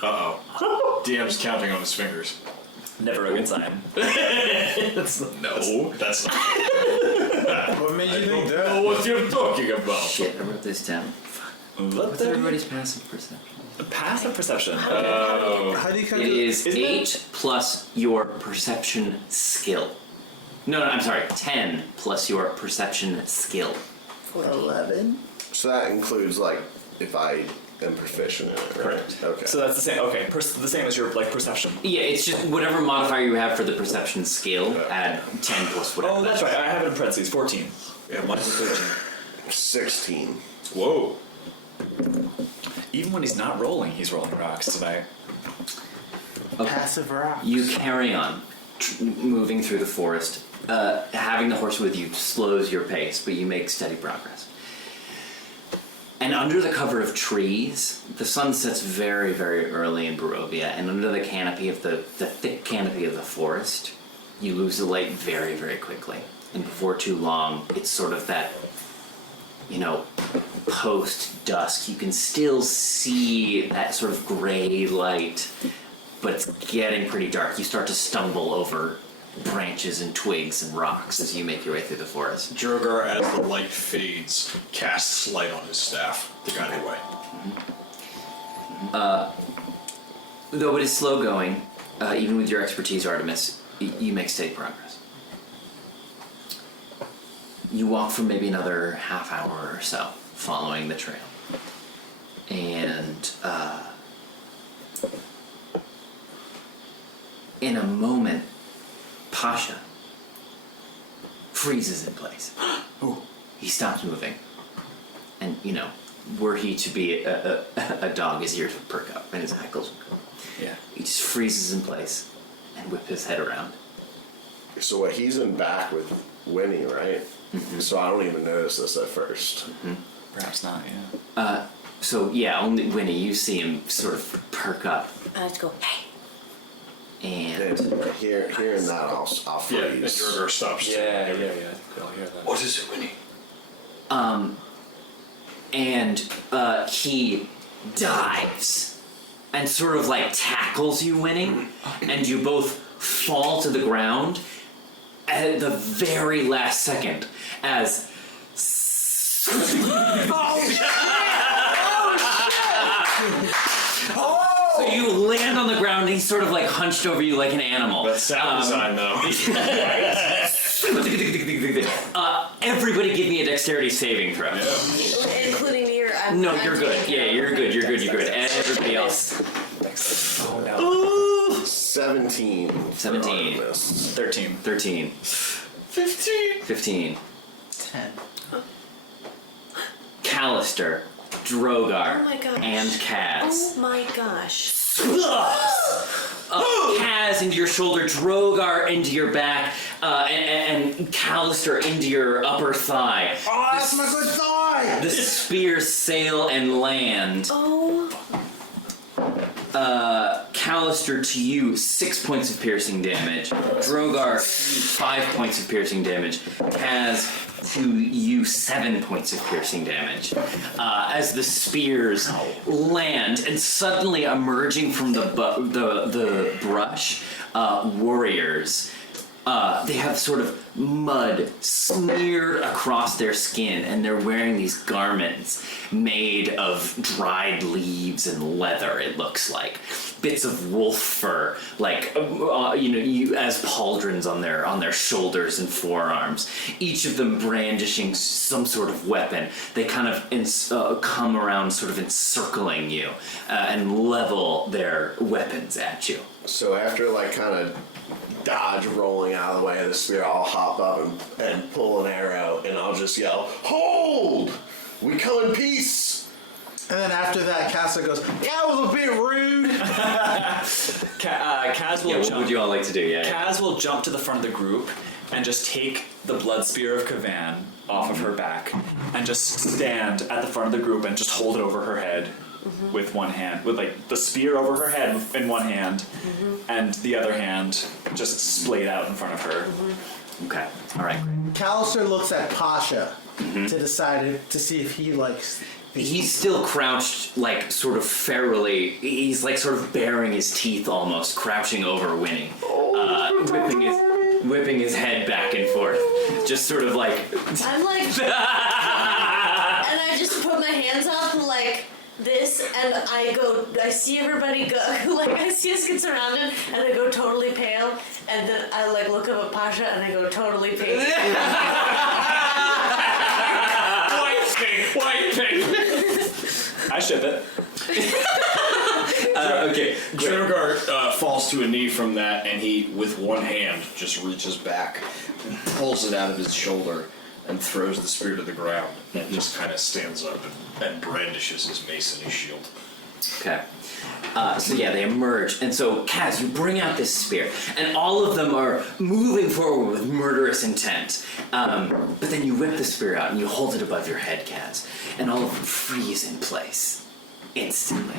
Uh-oh. DM's counting on his fingers. Never a good sign. No, that's not. What made you think I don't know what you're talking about. Shit, I wrote this down. What's everybody's passive perception? Passive perception. How do you come It to is Isn't it- 8 plus your perception skill. No, I'm sorry. 10 plus your perception skill. 11? So that includes like if I am proficient in it, right? Correct. Okay. So that's the same. Okay, the same as your like perception. Yeah, it's just whatever modifier you have for the perception skill, Yeah. add 10 plus whatever. Oh, that's that right. is. I have it in parentheses. 14. Yeah, mine's 13. 16. Whoa. Even when he's not rolling, he's rolling rocks tonight. Passive rock. You carry on, moving through the forest. Having the horse with you slows your pace, but you make steady progress. And under the cover of trees, the sun sets very, very early in Barovia, and under the canopy of the thick canopy of the forest, you lose the light very, very quickly. And before too long, it's sort of that, post-dusk. You can still see that sort of gray light, but it's getting pretty dark. You start to stumble over branches and twigs and rocks as you make your way through the forest. Drogar, as the light fades, casts light on his staff to guide the way. Though it is slow going, even with your expertise, Artemis, you make steady progress. You walk for maybe another half hour or so, following the trail. And in a moment, Pasha freezes in place. He stops moving. And, were he to be a dog, his ears would perk up and his hackles would go. Yeah. He just freezes in place and whips his head around. So what? He's in back with Winnie, right? Mm-hmm. So I don't even notice this at first. Perhaps not. Yeah. So, yeah, only Winnie, you see him sort of perk up. I just go, hey. And And hearing that, I'll Yeah, and freeze. Drogar stops. Yeah. I think I'll hear that. What is it, Winnie? and he dives and sort of like tackles you, Winnie, and you both fall to the ground at the very last second as so you land on the ground and he's sort of like hunched over you like an animal. That sound design, though. Everybody give me a dexterity saving throw. Including your... No, you're good. Yeah, you're good. And everybody else. Oh no. 17. 17. 13. 13. 15. 10. Callister, Drogar, Oh my gosh. and Kaz. Oh my gosh. Kaz into your shoulder, Drogar into your back, and Callister into your upper thigh. Oh, that's my good thigh! The spears sail and land. Oh. Callister to you, 6 points of piercing damage. Drogar, 5 points of piercing damage. Kaz, to you, 7 points of piercing damage. As the spears land, and suddenly emerging from the brush, warriors. They have sort of mud smeared across their skin, and they're wearing these garments made of dried leaves and leather, it looks like. Bits of wolf fur, like, as pauldrons on their shoulders and forearms. Each of them brandishing some sort of weapon. They kind of come around sort of encircling you and level their weapons at you. So after kind of dodge rolling out of the way of the spear, I'll hop up and pull an arrow, and I'll just yell, "Hold! We come in peace!" And then after that, Kasle goes, "That was a bit rude." Kaz will Yeah, what jump. would you all like to do? Yeah. Kaz will jump to the front of the group and just take the blood spear of Kavan off of her back and just stand at the front of the group and just hold it over her head with one hand, with the spear over her head in one hand and the other hand just splayed out in front of her. Okay. All right. Callister looks at Pasha to decide to see if he likes. He's still crouched, sort of ferally. He's sort of baring his teeth almost, crouching over Winnie, whipping his head back and forth, just sort of I'm like... and I just put my hand hands up like this, and I see everybody go, like I see us get surrounded, and I go totally pale, and then I like look up at Pasha, and I go totally pale. White pink. I ship it. Okay. Drogar falls to a knee from that, and he, with one hand, just reaches back, pulls it out of his shoulder, and throws the spear to the ground, and just kind of stands up and brandishes his mace and his shield. Okay. So yeah, they emerge, and so Kaz, you bring out this spear, and all of them are moving forward with murderous intent. But then you whip the spear out and you hold it above your head, Kaz, and all of them freeze in place instantly.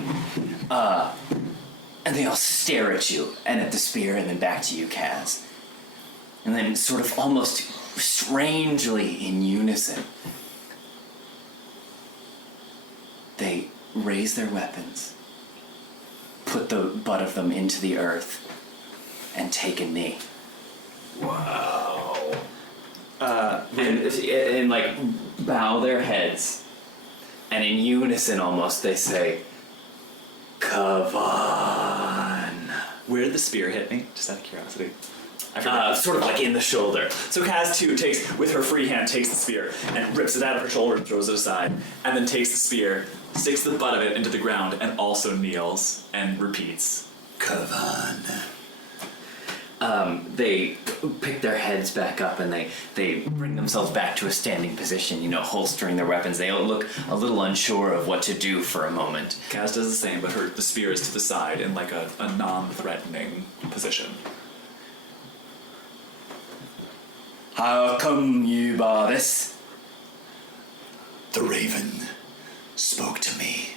And they all stare at you and at the spear, and then back to you, Kaz. And then, sort of almost strangely in unison, they raise their weapons, put the butt of them into the earth, and take a knee. Wow. And like bow their heads, and in unison almost they say, Kavan. Where did the spear hit me? Just out of curiosity. I forgot. Sort of like in the shoulder. So Kaz too takes, with her free hand, takes the spear and rips it out of her shoulder and throws it aside, and then takes the spear, sticks the butt of it into the ground, and also kneels and repeats, Kavan. They pick their heads back up, and they bring themselves back to a standing position, you know, holstering their weapons. They look a little unsure of what to do for a moment. Kaz does the same, but the spear is to the side in like a non-threatening position. How come you bar this? The raven spoke to me.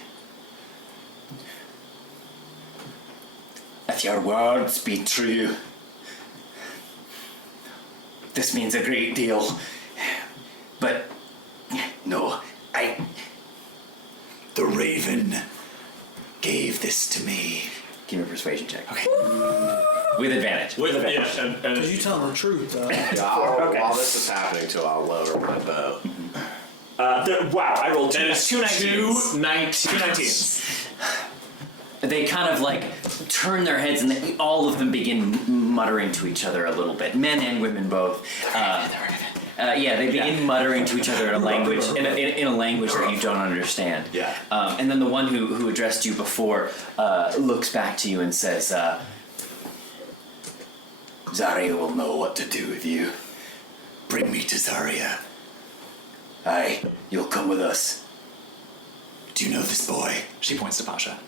If your words be true, this means a great deal. But, no, The raven gave this to me. Give me a persuasion check. Okay. With advantage. With advantage. Yeah, and Because you tell them the truth, though. While this is happening, too, I'll lower my bow. Wow, I rolled two 19s. 19s. They kind of like turn their heads, and all of them begin muttering to each other a little bit. Men and women both. They begin muttering to each other in a language in a language that you don't understand. Yeah. And then the one who addressed you before looks back to you and says, Zarya will know what to do with you. Bring me to Zarya. Aye, you'll come with us. Do you know this boy? She points to Pasha.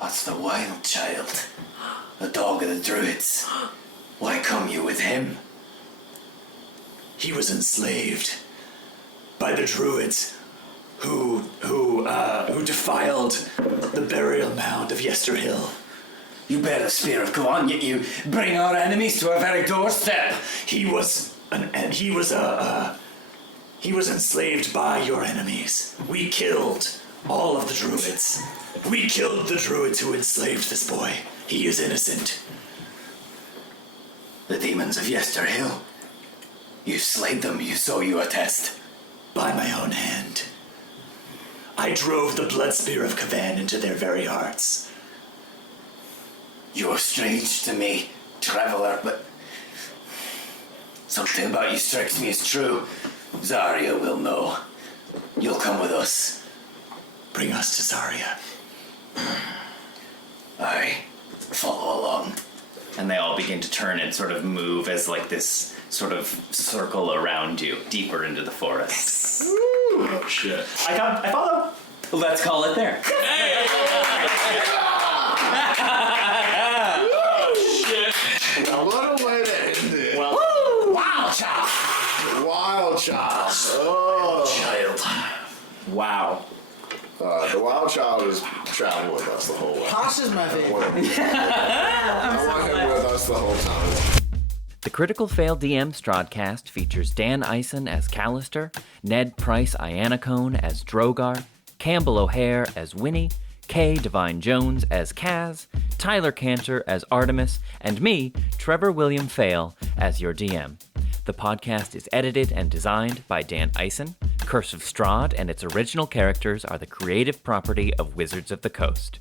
That's the wild child. The dog of the druids. Why come you with him? He was enslaved by the druids who defiled the burial mound of Yester Hill. "You bear the spear of Kavan, yet you bring our enemies to our very doorstep." He was enslaved by your enemies. We killed all of the druids. We killed the druids who enslaved this boy. He is innocent. The demons of Yester Hill. You slayed them, so you attest. By my own hand. I drove the blood spear of Kavan into their very hearts. You are strange to me, traveler, but something about you strikes me as true. Zarya will know. You'll come with us. Bring us to Zarya. Aye, follow along. And they all begin to turn and sort of move as like this sort of circle around you, deeper into the forest. oh shit. I follow. Let's call it there. What a way to end it. Well, Wow, child! Wild child. Oh. Child. wow. The wild child is traveling with us the whole way. Pasha's my favorite. I want him with us the whole time. The Critical Fail DM Strahdcast features Dan Ison as Callister, Ned Pryce Iannacone as Drogar, Campbell O'Hare as Winnie, Kay Devine-Jones as Kaz, Tyler Kanter as Artemis, and me, Trevor William Fayle, as your DM. The podcast is edited and designed by Dan Ison. Curse of Strahd and its original characters are the creative property of Wizards of the Coast.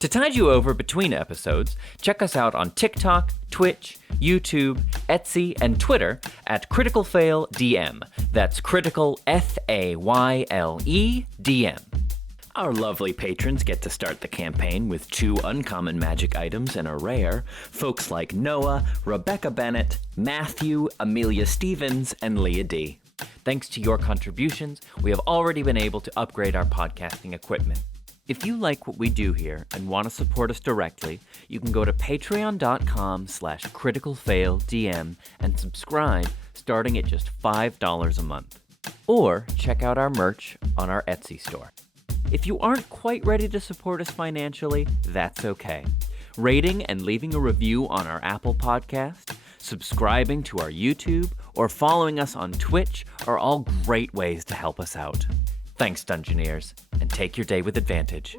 To tide you over between episodes, check us out on TikTok, Twitch, YouTube, Etsy, and Twitter at Critical Fayle DM. That's Critical FAYLE-DM. Our lovely patrons get to start the campaign with 2 uncommon magic items and a rare, folks like Noah, Rebecca Bennett, Matthew, Amelia Stevens, and Leah D. Thanks to your contributions, we have already been able to upgrade our podcasting equipment. If you like what we do here and want to support us directly, you can go to patreon.com/criticalfailedm and subscribe starting at just $5 a month. Or check out our merch on our Etsy store. If you aren't quite ready to support us financially, that's okay. Rating and leaving a review on our Apple podcast, subscribing to our YouTube, or following us on Twitch are all great ways to help us out. Thanks, Dungeoneers, and take your day with advantage.